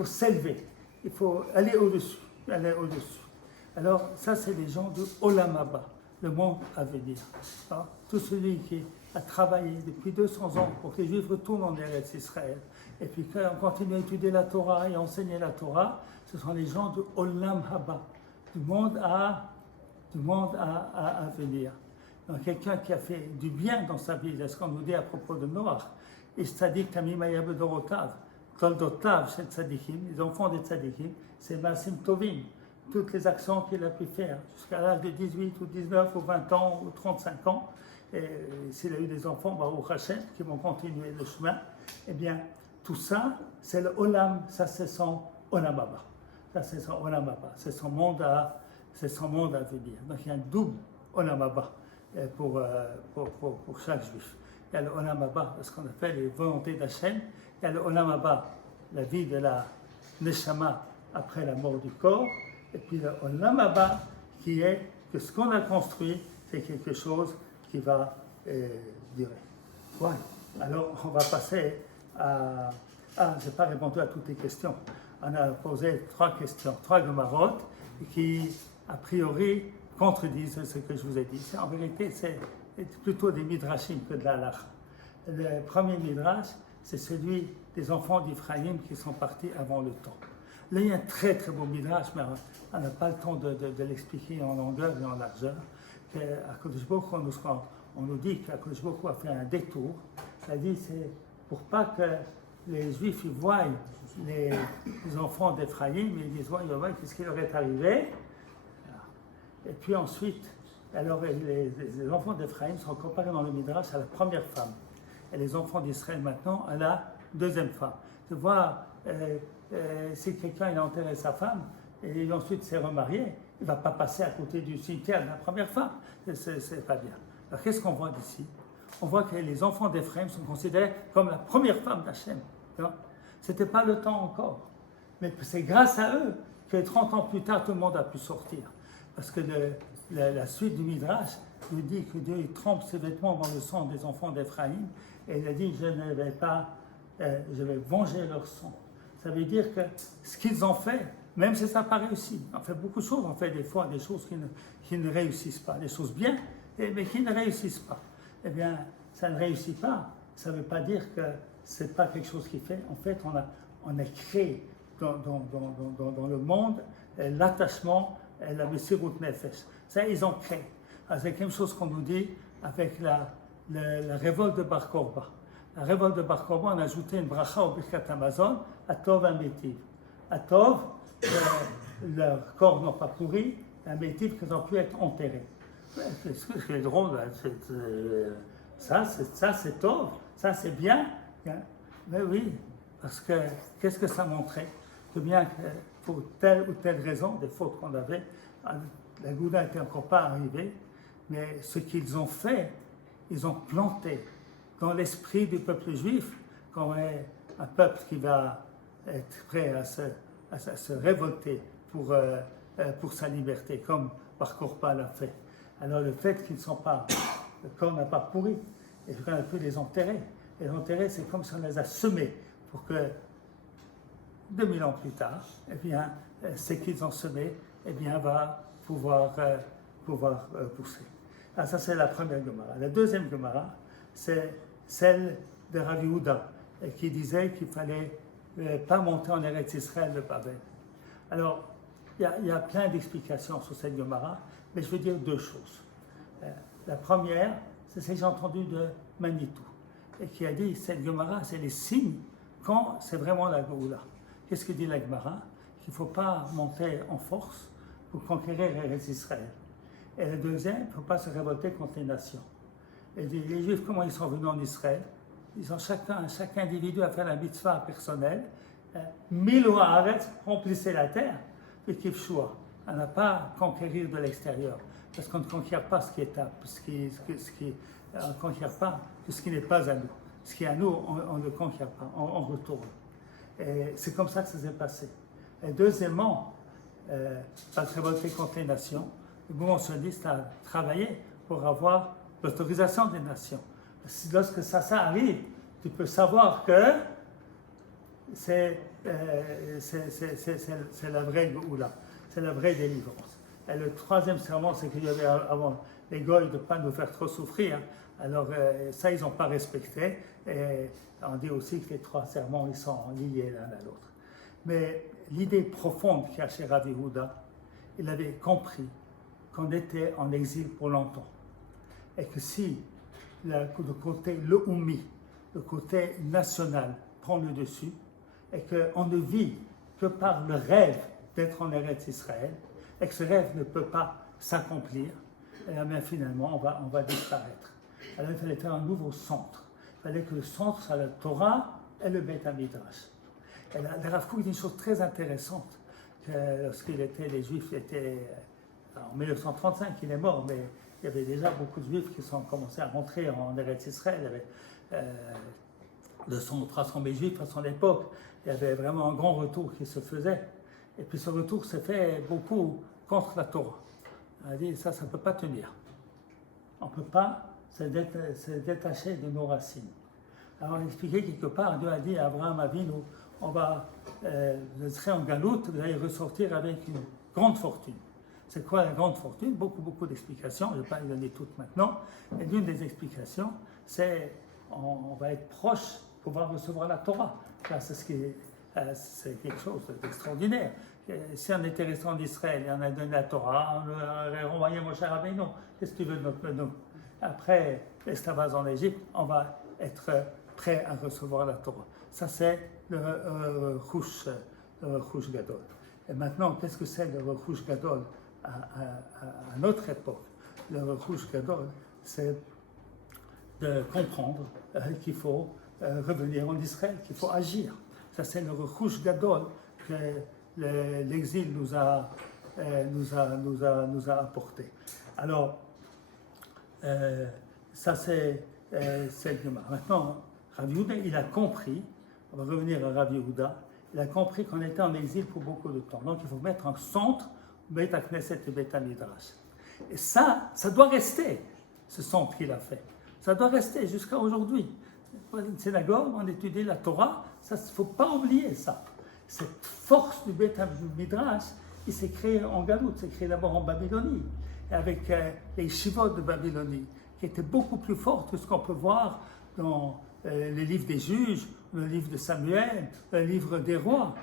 s'élever, il faut aller au-dessus, Alors ça, c'est les gens de Olam Haba, le monde à venir. Tout celui qui a travaillé depuis 200 ans pour que les Juifs retournent en Eretz Israël, et puis qu'on continue à étudier la Torah et à enseigner la Torah, ce sont les gens de Olam Haba, du monde à venir. Donc, quelqu'un qui a fait du bien dans sa vie, c'est ce qu'on nous dit à propos de Noach. Et Tzadik Tamim Hayab Dorotav, Koldotav, c'est Tzadikim, les enfants des Tzadikim, c'est Masim Tovim. Toutes les actions qu'il a pu faire jusqu'à l'âge de 18 ou 19 ou 20 ans ou 35 ans, et s'il a eu des enfants, Baruch Hashem, qui vont continuer le chemin, eh bien, tout ça, c'est le Olam, ça c'est son Olam Haba. Ça c'est son Olam Haba, c'est son monde à venir. Donc il y a un double Olam Haba pour chaque juif. Il y a le Olam Haba, ce qu'on appelle les volontés d'Hachem. Il y a le Olam Haba, la vie de la Neshama après la mort du corps. Et puis le Olam Haba, qui est que ce qu'on a construit, c'est quelque chose qui va durer. Ouais. Alors on va passer à... Ah, je n'ai pas répondu à toutes les questions. On a posé 3 questions, 3 gemarotes, qui, a priori, contredisent ce que je vous ai dit. En vérité, c'est plutôt des midrashim que de la halakha. Le premier midrash, c'est celui des enfants d'Ephraïm qui sont partis avant le temps. Là, il y a un très très beau midrash, mais on n'a pas le temps de l'expliquer en longueur et en largeur. On nous dit qu'Akadosh Baruch Hu a fait un détour. C'est-à-dire, c'est pour pas que les Juifs voient les enfants d'Ephraïm, ils disent, ouais, qu'est-ce qui leur est arrivé? Et puis ensuite, alors les enfants d'Ephraïm sont comparés dans le Midrash à la première femme. Et les enfants d'Israël maintenant à la deuxième femme. Tu vois, si quelqu'un a enterré sa femme et ensuite s'est remarié, il ne va pas passer à côté du cimetière de la première femme. C'est pas bien. Alors qu'est-ce qu'on voit d'ici? On voit que les enfants d'Ephraïm sont considérés comme la première femme d'Hachem. Ce n'était pas le temps encore. Mais c'est grâce à eux que 30 ans plus tard, tout le monde a pu sortir. Parce que la suite du Midrash nous dit que Dieu trempe ses vêtements dans le sang des enfants d'Ephraïm et il a dit, je vais venger leur sang. Ça veut dire que ce qu'ils ont fait, même si ça n'a pas réussi, on fait beaucoup de choses, on fait des fois des choses qui ne réussissent pas, des choses bien, mais qui ne réussissent pas. Eh bien, ça ne réussit pas, ça ne veut pas dire que ce n'est pas quelque chose qui fait. En fait, on a créé dans le monde l'attachement, la Messirut Nefesh. Ça, ils ont créé. C'est quelque chose qu'on nous dit avec la révolte de Bar Korba. La révolte de Bar Korba, on a ajouté une bracha au Birkat Amazon, Atov Ametiv. Atov, leurs corps n'ont pas pourri, Ametiv, qu'ils ont pu être enterrés. Ce qui est drôle, ça c'est Tov, ça c'est bien. Mais oui, parce que qu'est-ce que ça montrait? Que bien que pour telle ou telle raison, des fautes qu'on avait, la Gouda n'était encore pas arrivée, mais ce qu'ils ont fait, ils ont planté dans l'esprit du peuple juif, comme un peuple qui va être prêt à se révolter pour sa liberté, comme Bar Korba l'a fait. Alors le fait qu'ils ne sont pas, le corps n'a pas pourri, et qu'on a pu les enterrer. Et les enterrer, c'est comme si on les a semés pour que 2000 ans plus tard, eh bien, ce qu'ils ont semé, eh bien, va pouvoir pousser. Ah, ça, c'est la première Gemara. La deuxième Gemara, c'est celle de Rav Yehuda, qui disait qu'il ne fallait pas monter en Eretz Israël de Babel. Alors, il y a plein d'explications sur cette Gemara, mais je veux dire deux choses. La première, c'est ce que j'ai entendu de Manitou, et qui a dit cette Gemara, c'est les signes quand c'est vraiment la Géoula. Qu'est-ce que dit la Gemara? Qu'il ne faut pas monter en force pour conquérir Eretz Israël. Et le deuxième, il ne faut pas se révolter contre les nations. Et les Juifs, comment ils sont venus en Israël? Ils ont chaque individu a fait la mitzvah personnelle. Milou haaretz, remplissez la terre, et kifshua. On n'a pas à conquérir de l'extérieur, parce qu'on ne conquiert pas ce qui est à, on ne conquiert pas ce qui n'est pas à nous. Ce qui est à nous, on ne conquiert pas, on retourne. Et c'est comme ça que ça s'est passé. Et deuxièmement, pas se révolter contre les nations. Le mouvement sioniste a travaillé pour avoir l'autorisation des nations. Lorsque ça arrive, tu peux savoir que c'est la vraie Géoula, c'est la vraie délivrance. Et le troisième serment, c'est qu'il y avait avant les Goïs de ne pas nous faire trop souffrir. Alors ça, ils n'ont pas respecté. Et on dit aussi que les trois serments, ils sont liés l'un à l'autre. Mais l'idée profonde qu'il y a chez Rav Yehuda, il avait compris qu'on était en exil pour longtemps. Et que si le côté leoumi, le côté national, prend le dessus, et qu'on ne vit que par le rêve d'être en Eretz Israël, et que ce rêve ne peut pas s'accomplir, et bien finalement on va disparaître. Alors il fallait faire un nouveau centre. Il fallait que le centre soit la Torah et le Beit HaMidrash. Et là, le Rav Kook dit une chose très intéressante, que les Juifs étaient, en 1935 il est mort, mais il y avait déjà beaucoup de Juifs qui sont commencé à rentrer en Eretz Israël. Il y avait 200 ou 300 000 Juifs à son époque. Il y avait vraiment un grand retour qui se faisait. Et puis ce retour s'est fait beaucoup contre la Torah. On a dit, ça ne peut pas tenir. On ne peut pas se détacher de nos racines. Alors on a expliqué quelque part, Dieu a dit à Abraham Avinu, vous serez en galoute, vous allez ressortir avec une grande fortune. C'est quoi la grande fortune? Beaucoup d'explications, je ne vais pas les donner toutes maintenant. Et l'une des explications, c'est on va être proche pour pouvoir recevoir la Torah. C'est quelque chose d'extraordinaire. Si on était resté en Israël et on a donné la Torah, on aurait renvoyé Moshe Rabbeinu. Qu'est-ce que tu veux de notre nous? Après l'esclavage en Égypte, on va être prêt à recevoir la Torah. Ça, c'est le Rouch Gadol. Et maintenant, qu'est-ce que c'est le Rouch Gadol à notre époque? Le Rouch Gadol, c'est de comprendre qu'il faut revenir en Israël, qu'il faut agir. Ça, c'est le Rouch Gadol que l'exil nous a apporté. Alors, ça c'est le Gemara. Maintenant, Rav Yehuda, il a compris, on va revenir à Rav Yehuda, il a compris qu'on était en exil pour beaucoup de temps. Donc il faut mettre en centre Beit HaKnesset et Beit HaMidrash. Et ça doit rester, ce centre qu'il a fait. Ça doit rester jusqu'à aujourd'hui. Dans une synagogue, on étudie la Torah, il ne faut pas oublier ça. Cette force du Beit HaMidrash, il s'est créé en Galoute, s'est créé d'abord en Babylonie, avec les Shivot de Babylonie, qui était beaucoup plus forte que ce qu'on peut voir dans les livres des juges, le livre de Samuel, le livre des rois.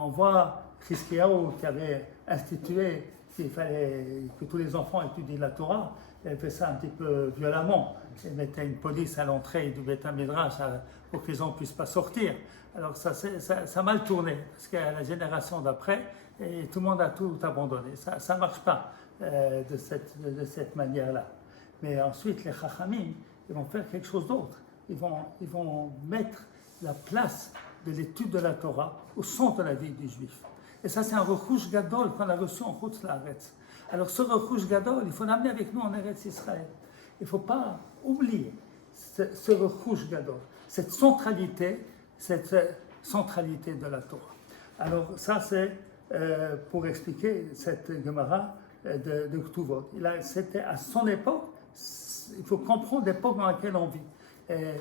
On voit Chizkiyahu qui avait institué qu'il fallait que tous les enfants étudient la Torah. Il fait ça un petit peu violemment. Il mettait une police à l'entrée du Beth Midrash pour que les gens ne puissent pas sortir. Alors ça a mal tourné, parce qu'à la génération d'après, et tout le monde a tout abandonné. Ça ne marche pas de cette manière-là. Mais ensuite, les Chachamim, ils vont faire quelque chose d'autre. Ils vont mettre la place de l'étude de la Torah au centre de la vie du juif. Et ça, c'est un rechush gadol qu'on a reçu en Chutz La'aretz. Alors ce rechush gadol, il faut l'amener avec nous en Eretz Israël. Il ne faut pas oublier ce rechush gadol, cette centralité de la Torah. Alors ça, c'est pour expliquer cette Gemara de Ktuvot. C'était à son époque, il faut comprendre l'époque dans laquelle on vit. Et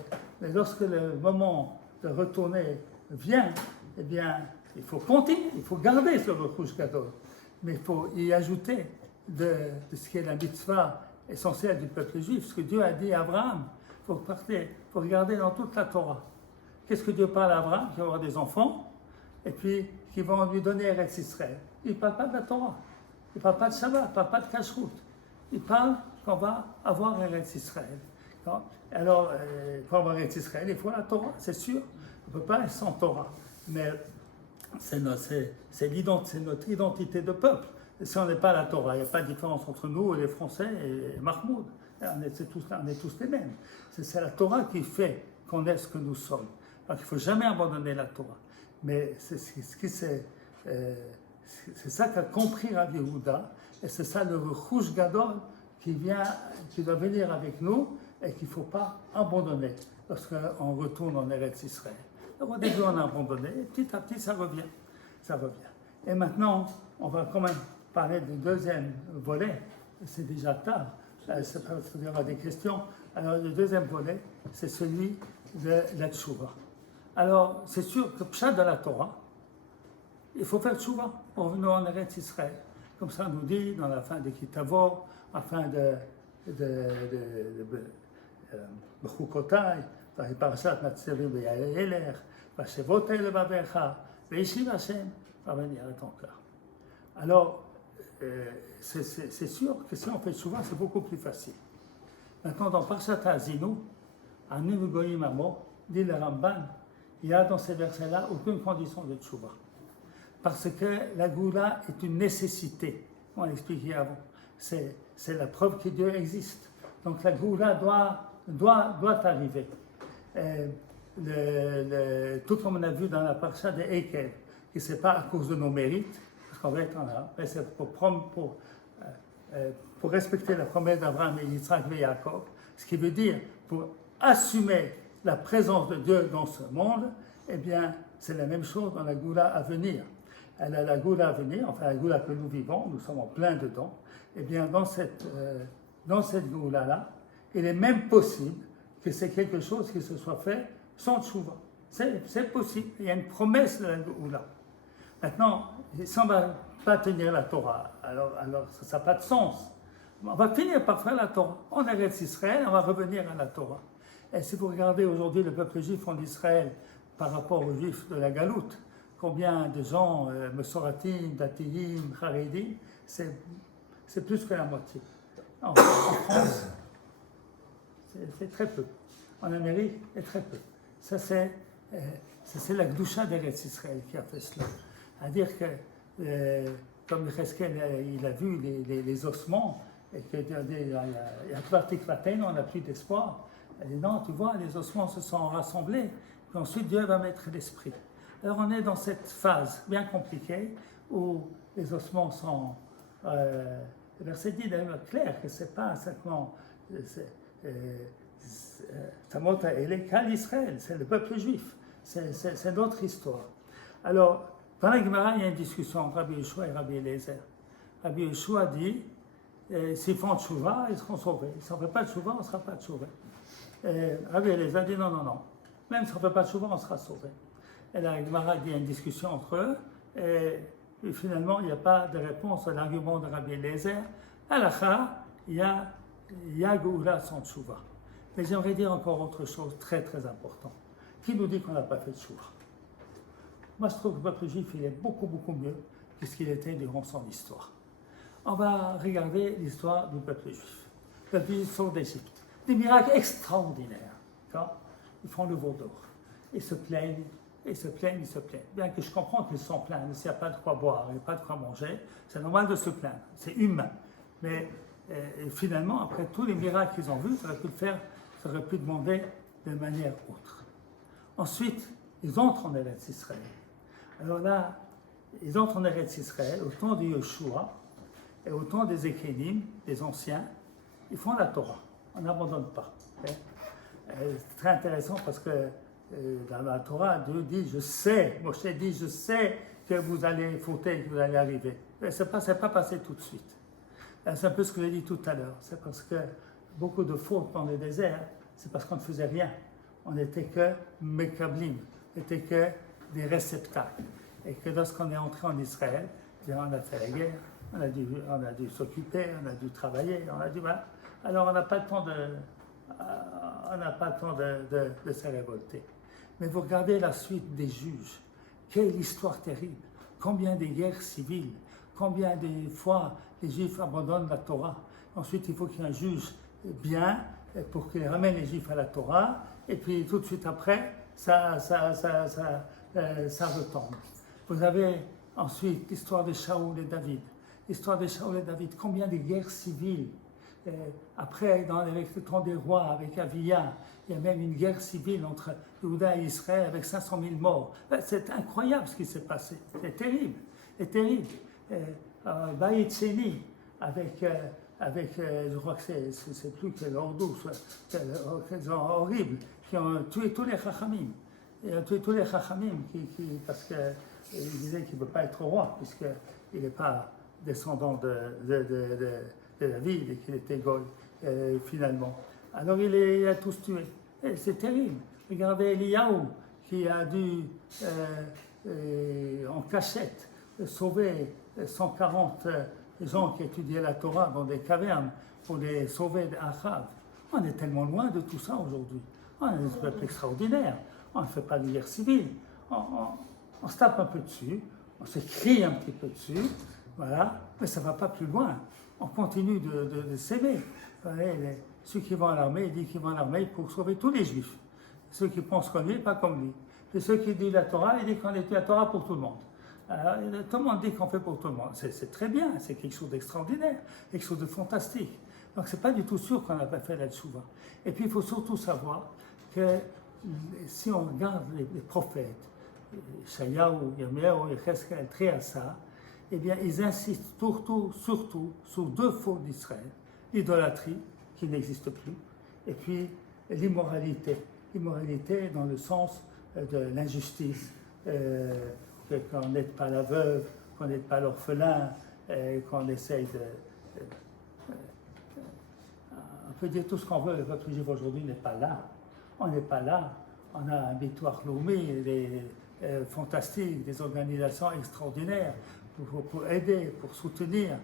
lorsque le moment de retourner vient, eh bien, il faut continuer, il faut garder ce rechush gadol, mais il faut y ajouter de ce qui est la mitzvah essentielle du peuple juif, ce que Dieu a dit à Abraham. Il faut regarder dans toute la Torah. Qu'est-ce que Dieu parle à Abraham? Qu'il va avoir des enfants, et puis qu'ils vont lui donner Eretz Israël. Il ne parle pas de la Torah, il ne parle pas de Shabbat, il ne parle pas de Kashrut. Il parle qu'on va avoir Eretz Israël. Alors, pour avoir Eretz Israël, il faut la Torah, c'est sûr. On ne peut pas être sans Torah. Mais c'est notre identité de peuple. Et si on n'est pas la Torah, il n'y a pas de différence entre nous, les Français et Mahmoud. On est tous les mêmes. C'est la Torah qui fait qu'on est ce que nous sommes. Donc il ne faut jamais abandonner la Torah. Mais c'est ça qu'a compris Rabbi Yehuda, et c'est ça le rechush gadol qui doit venir avec nous et qu'il ne faut pas abandonner lorsqu'on retourne en Eretz Israël. Donc au début on a abandonné, et petit à petit ça revient. Et maintenant, on va quand même parler du deuxième volet. C'est déjà tard, il y aura des questions. Alors le deuxième volet, c'est celui de la tchouva. Alors c'est sûr que pshat de la Torah, il faut faire tchouva pour venir en Eretz Israël. Comme ça on nous dit dans la fin de Kitavot, à la fin de Bechukotai, Parashat Natzirim V'Yaelech, V'Shevot Elevavecha, V'Yishiv Hashem, va venir ton cœur. Alors, c'est sûr que si on fait tchouva, c'est beaucoup plus facile. Maintenant, dans Parashat Ha'azinu, Anu Goyim Amo, dit le Ramban, il y a dans ces versets-là aucune condition de tchouva. Parce que la Goula est une nécessité, on l'a expliqué avant. C'est la preuve que Dieu existe. Donc la Goula doit arriver. Tout comme on a vu dans la Parashat de Eikel, que ce n'est pas à cause de nos mérites, parce qu'en fait, c'est pour respecter la promesse d'Abraham et Yitzhak et Yaakov, ce qui veut dire pour assumer la présence de Dieu dans ce monde, eh bien, c'est la même chose dans la Goula à venir. La Goula à venir, enfin la Goula que nous vivons, nous sommes en plein dedans, eh bien, dans cette Goula-là, il est même possible que c'est quelque chose qui se soit fait sans tchouva. C'est possible, il y a une promesse de la Goula. Maintenant, si on ne va pas tenir la Torah, alors ça n'a pas de sens. On va finir par faire la Torah. On arrête Israël, on va revenir à la Torah. Et si vous regardez aujourd'hui le peuple juif en Israël par rapport aux juifs de la Galoute, combien de gens, Mesoratim, Datiyim, Haredim, c'est plus que la moitié. En France, c'est très peu. En Amérique, c'est très peu. Ça, c'est la Gdusha d'Eretz Israël qui a fait cela. C'est-à-dire que, comme Cheskel, il a vu les ossements, et qu'il y a on n'a plus d'espoir. Elle dit non, tu vois, les ossements se sont rassemblés, puis ensuite Dieu va mettre l'esprit. Alors on est dans cette phase bien compliquée où les ossements sont. Le verset dit d'ailleurs clair que c'est pas simplement. Tamota et les cas d'Israël, c'est le peuple juif, c'est notre histoire. Alors, dans la Gemara, il y a une discussion entre Rabbi Yeshua et Rabbi Eliezer. Rabbi Yeshua dit s'ils font tchouva, ils seront sauvés. Si on ne fait pas de tchouva, on ne sera pas sauvés. Rabbi Eliezer dit non. Même si on ne fait pas de tchouva, on sera sauvés. Et la Gemara dit il y a une discussion entre eux. Et finalement, il n'y a pas de réponse à l'argument de Rabbi Eliezer. À l'Acha, il y a il y a Géoula sans Tchouva. Mais j'aimerais dire encore autre chose très très important. Qui nous dit qu'on n'a pas fait de Tchouva? Moi je trouve que le peuple juif il est beaucoup beaucoup mieux que ce qu'il était durant son histoire. On va regarder l'histoire du peuple juif. Le peuple juif sort d'Égypte. Des miracles extraordinaires. Ils font le veau d'or. Ils se plaignent, ils se plaignent, ils se plaignent. Bien que je comprends qu'ils sont pleins, mais s'il n'y a pas de quoi boire et pas de quoi manger, c'est normal de se plaindre. C'est humain. Mais finalement, après tous les miracles qu'ils ont vus, ça aurait pu le faire, ça aurait pu demander de manière autre. Ensuite, ils entrent en Eretz Israël. Alors là, ils entrent en Eretz Israël au temps de Yoshua et au temps des Ékénim, des anciens. Ils font la Torah. On n'abandonne pas. C'est très intéressant parce que dans la Torah, Dieu dit, je sais, Moshe dit, je sais que vous allez fauter, que vous allez arriver. Mais ce n'est pas passé tout de suite. C'est un peu ce que j'ai dit tout à l'heure. C'est parce que beaucoup de fautes dans le désert, c'est parce qu'on ne faisait rien. On n'était que Mekablim, on n'était que des réceptacles. Et que lorsqu'on est entré en Israël, on a fait la guerre, on a dû s'occuper, on a dû travailler, on a dû... Voilà. Alors on n'a pas le temps de se révolter. Mais vous regardez la suite des juges. Quelle histoire terrible. Combien de guerres civiles. Combien de fois les Juifs abandonnent la Torah. Ensuite, il faut qu'il y ait un juge bien pour qu'il ramène les Juifs à la Torah. Et puis tout de suite après, ça retombe. Vous avez ensuite l'histoire de Shaoul et David. L'histoire de Shaoul et David. Combien de guerres civiles. Après, avec le temps des rois, avec Avia, il y a même une guerre civile entre Juda et Israël avec 500 000 morts. C'est incroyable ce qui s'est passé. C'est terrible. C'est terrible. Baït Sheni, avec je crois que c'est plus que l'Ordou, des gens horribles, qui ont tué tous les Chachamim. Ils ont tué tous les Chachamim parce qu'ils disaient qu'il ne peut pas être roi, puisqu'il n'est pas descendant de David et qu'il était Goy, finalement. Alors il a tous tués. Et c'est terrible. Regardez Eliyahu, qui a dû, en cachette, sauver 140 gens qui étudiaient la Torah dans des cavernes pour les sauver d'Achav. On est tellement loin de tout ça aujourd'hui. On est un peuple extraordinaire. On ne fait pas de guerre civile. On se tape un peu dessus, on se crie un petit peu dessus, voilà, mais ça ne va pas plus loin. On continue de s'aimer. Ceux qui vont à l'armée, il dit qu'ils vont à l'armée pour sauver tous les Juifs. Ceux qui pensent comme lui, pas comme lui. Et ceux qui disent la Torah, il dit qu'on est la Torah pour tout le monde. Alors, tout le monde dit qu'on fait pour tout le monde. C'est très bien, c'est quelque chose d'extraordinaire, quelque chose de fantastique. Donc c'est pas du tout sûr qu'on n'a pas fait la tchouva. Et puis il faut surtout savoir que si on regarde les prophètes, Shayahu, Yirmiyahu, Yecheskel, Triassa, eh bien ils insistent surtout sur deux fautes d'Israël. L'idolâtrie, qui n'existe plus, et puis l'immoralité. L'immoralité dans le sens de l'injustice, qu'on n'aide pas la veuve, qu'on n'aide pas l'orphelin, qu'on essaye de... on peut dire tout ce qu'on veut, le peuple juif aujourd'hui n'est pas là. On n'est pas là. On a un victoire Loumi, fantastique, des organisations extraordinaires pour aider, pour soutenir.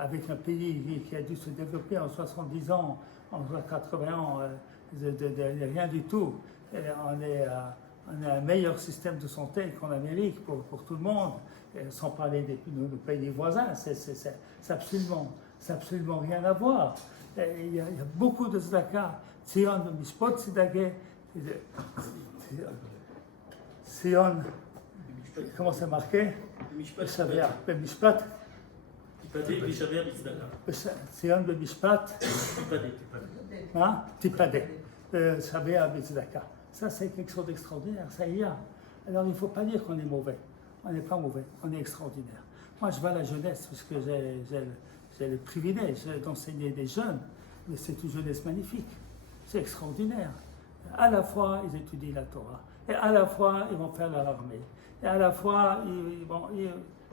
Avec un pays qui a dû se développer en 70 ans, en 80 ans, de rien du tout. Et on a un meilleur système de santé qu'en Amérique pour tout le monde, sans parler de nos pays voisins. C'est absolument rien à voir. Il y a beaucoup de tzedaka. Tzion de Mishpot Tzedakah. Tzion, comment c'est marqué? Mishpat. Tzion b'mishpat, tipadeh, Shabbat b'tzedaka. Ça, c'est quelque chose d'extraordinaire, ça y est. Alors, il ne faut pas dire qu'on est mauvais. On n'est pas mauvais, on est extraordinaire. Moi, je vois la jeunesse, parce que j'ai le privilège d'enseigner des jeunes, mais c'est une jeunesse magnifique. C'est extraordinaire. À la fois, ils étudient la Torah, et à la fois, ils vont faire leur armée, et à la fois,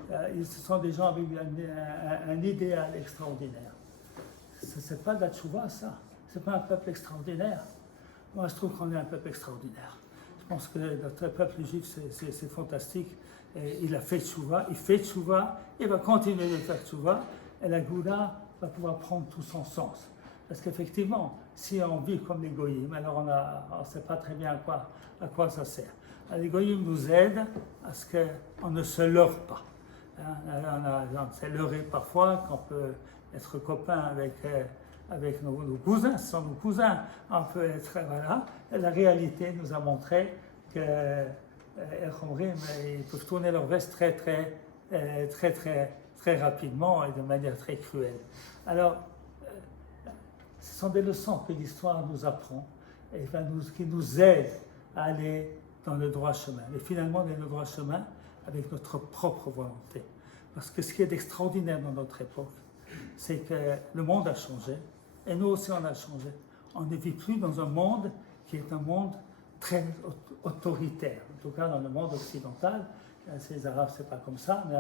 ce sont des gens avec un idéal extraordinaire. Ce n'est pas de la tchouva, ça. Ce n'est pas un peuple extraordinaire. Moi, je trouve qu'on est un peuple extraordinaire. Je pense que notre peuple juif, c'est fantastique. Et il a fait tchouva, il fait tchouva, il va continuer de faire tchouva. Et la Goula va pouvoir prendre tout son sens. Parce qu'effectivement, si on vit comme les goyim, alors on ne sait pas très bien à quoi ça sert. Les goyim nous aident à ce qu'on ne se leurre pas. On s'est leurré parfois, qu'on peut être copain avec nos cousins, ce sont nos cousins, on peut être, voilà. Et la réalité nous a montré que ils peuvent tourner leur veste très rapidement et de manière très cruelle. Alors, ce sont des leçons que l'histoire nous apprend et qui nous aident à aller dans le droit chemin. Et finalement, dans le droit chemin avec notre propre volonté. Parce que ce qui est extraordinaire dans notre époque, c'est que le monde a changé et nous aussi on a changé. On ne vit plus dans un monde qui est un monde très autoritaire. En tout cas, dans le monde occidental, chez les Arabes, c'est pas comme ça, mais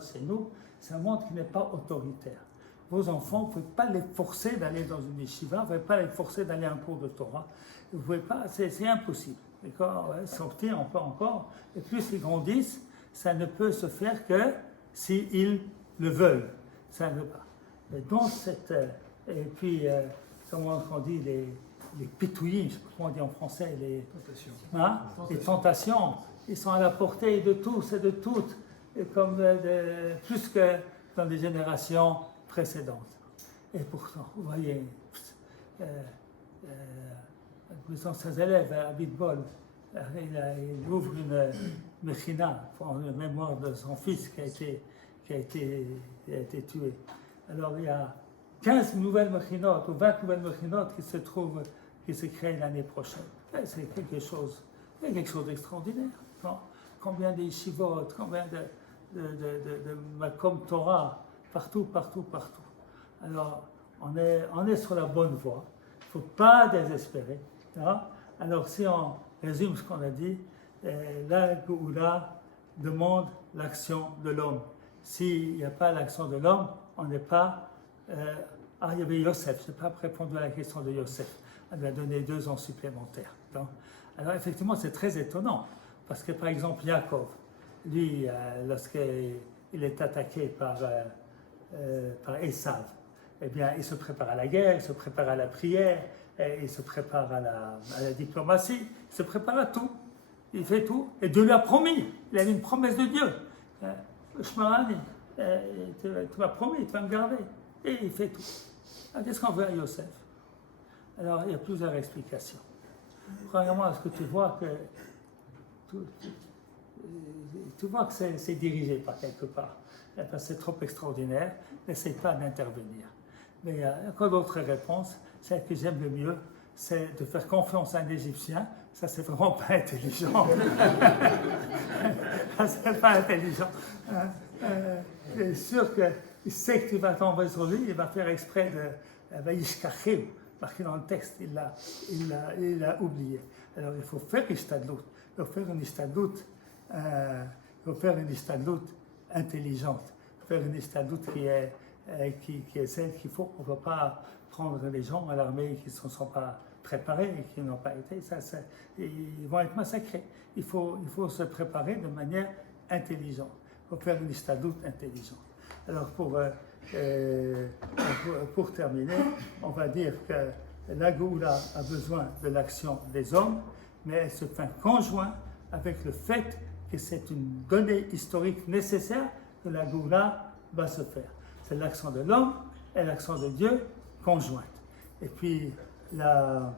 chez nous, c'est un monde qui n'est pas autoritaire. Vos enfants, vous ne pouvez pas les forcer d'aller dans une yeshiva, vous ne pouvez pas les forcer d'aller à un cours de Torah. Vous pouvez pas, c'est impossible. D'accord, ouais, sortir, on peut encore. Et plus ils grandissent, ça ne peut se faire que s'ils le veulent. Ça ne veut pas. Et donc, et puis, comment on dit, les pitouillis, je ne sais pas comment on dit en français, les tentations, ils sont à la portée de tous et de toutes, et plus que dans les générations précédentes. Et pourtant, vous voyez, ses élèves à Bitbol, il ouvre une mechina en mémoire de son fils qui a été tué. Alors il y a 15 nouvelles mechinotes ou 20 nouvelles mechinotes qui se créent l'année prochaine. Et c'est quelque chose d'extraordinaire. Non? Combien de yeshivot, combien de makom Torah, partout. Alors on est sur la bonne voie. Il ne faut pas désespérer. Non? Alors si on résume ce qu'on a dit, la Géoula demande l'action de l'homme. S'il n'y a pas l'action de l'homme, on n'est pas... il y avait Yosef, je n'ai pas répondu à la question de Yosef. Elle lui a donné 2 ans supplémentaires. Donc, alors effectivement, c'est très étonnant, parce que par exemple, Yaakov, lui, lorsqu'il est attaqué par Esav, eh bien, il se prépare à la guerre, il se prépare à la prière, il se prépare à la diplomatie, il se prépare à tout. Il fait tout. Et Dieu lui a promis. Il avait une promesse de Dieu. Shmarani, tu m'as promis, tu vas me garder. Et il fait tout. Alors, qu'est-ce qu'on veut à Yosef? Alors, il y a plusieurs explications. Premièrement, est-ce que tu vois que c'est dirigé par quelque part? C'est trop extraordinaire. N'essaye pas d'intervenir. Mais il y a encore d'autres réponses. Celle que j'aime le mieux, c'est de faire confiance à un Égyptien. Ça, c'est vraiment pas intelligent. Ça, c'est pas intelligent. C'est sûr qu'il sait que tu vas tomber sur lui, il va faire exprès de Vaishkachem, marqué dans le texte, il l'a oublié. Alors, il faut faire une istadlout. Il faut faire une istadlout intelligente. Il faut faire une istadlout qui est celle qu'il faut. On ne va pas prendre les gens à l'armée qui ne sont pas préparés et qui n'ont pas été, ils vont être massacrés. Il faut se préparer de manière intelligente. Il faut faire une istadlout intelligente. Alors pour terminer, on va dire que la Géoula a besoin de l'action des hommes, mais elle se fait conjoint avec le fait que c'est une donnée historique nécessaire que la Géoula va se faire. C'est l'action de l'homme et l'action de Dieu conjointe. Et puis la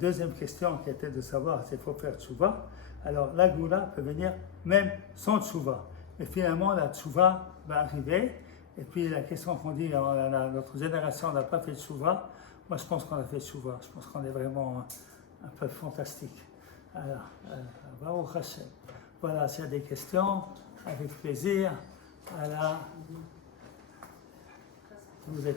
deuxième question qui était de savoir s'il faut faire tchouva. Alors la Géoula peut venir même sans tchouva. Mais finalement la tchouva va arriver. Et puis la question qu'on dit, notre génération n'a pas fait tchouva. Moi je pense qu'on a fait tchouva. Je pense qu'on est vraiment un peu fantastique. Alors, Baruch Hashem. Voilà, s'il y a des questions, avec plaisir. Voilà. Je vous écoute.